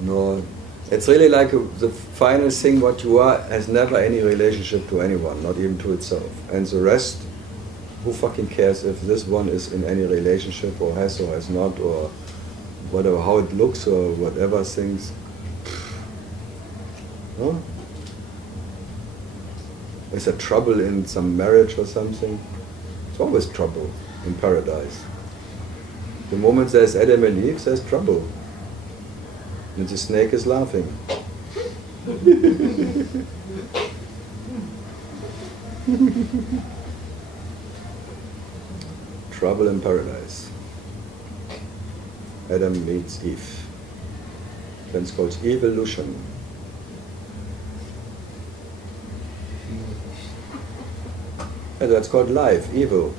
No, it's really like the final thing. What you are has never any relationship to anyone, not even to itself. And the rest, who fucking cares if this one is in any relationship or has not, or whatever, how it looks or whatever things. Huh? Is there trouble in some marriage or something? It's always trouble in paradise. The moment there's Adam and Eve, there's trouble. And the snake is laughing. Trouble in paradise. Adam meets Eve. Then it's called evolution. And that's called life, evil.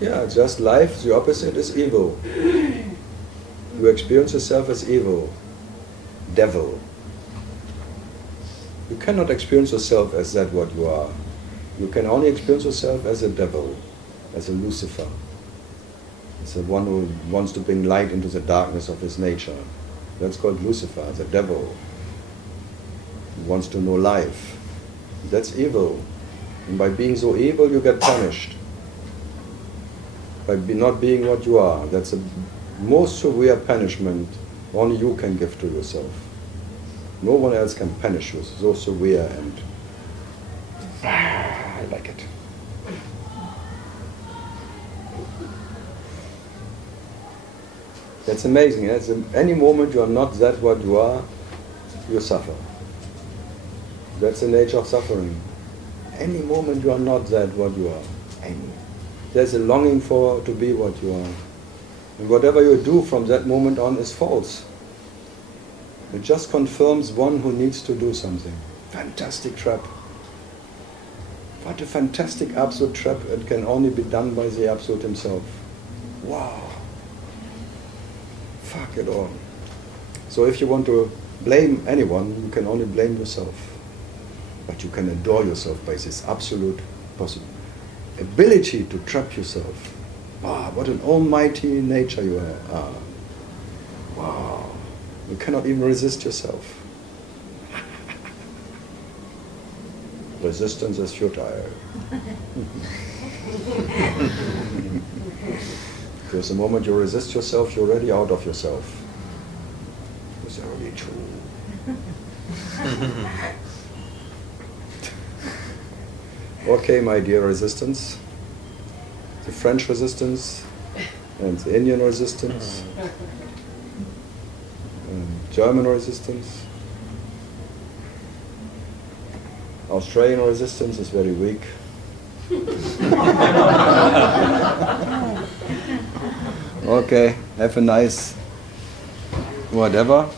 Yeah, just life, the opposite is evil. You experience yourself as evil, devil. You cannot experience yourself as that what you are. You can only experience yourself as a devil, as a Lucifer. It's the one who wants to bring light into the darkness of his nature. That's called Lucifer, the devil. He wants to know life. That's evil. And by being so evil, you get punished. By not being what you are. That's the most severe punishment only you can give to yourself. No one else can punish you. So severe and I like it. That's amazing. Yes? Any moment you are not that what you are, you suffer. That's the nature of suffering. Any moment you are not that what you are. There's a longing to be what you are. And whatever you do from that moment on is false. It just confirms one who needs to do something. Fantastic trap. What a fantastic absolute trap. It can only be done by the absolute himself. Wow. Fuck it all. So if you want to blame anyone, you can only blame yourself. But you can adore yourself by this absolute ability to trap yourself. Wow, what an almighty nature you are. Wow. You cannot even resist yourself. Resistance is futile. Because the moment you resist yourself, you're already out of yourself. It's already true. Okay, my dear resistance. The French resistance and the Indian resistance. German resistance. Australian resistance is very weak. Okay, have a nice whatever.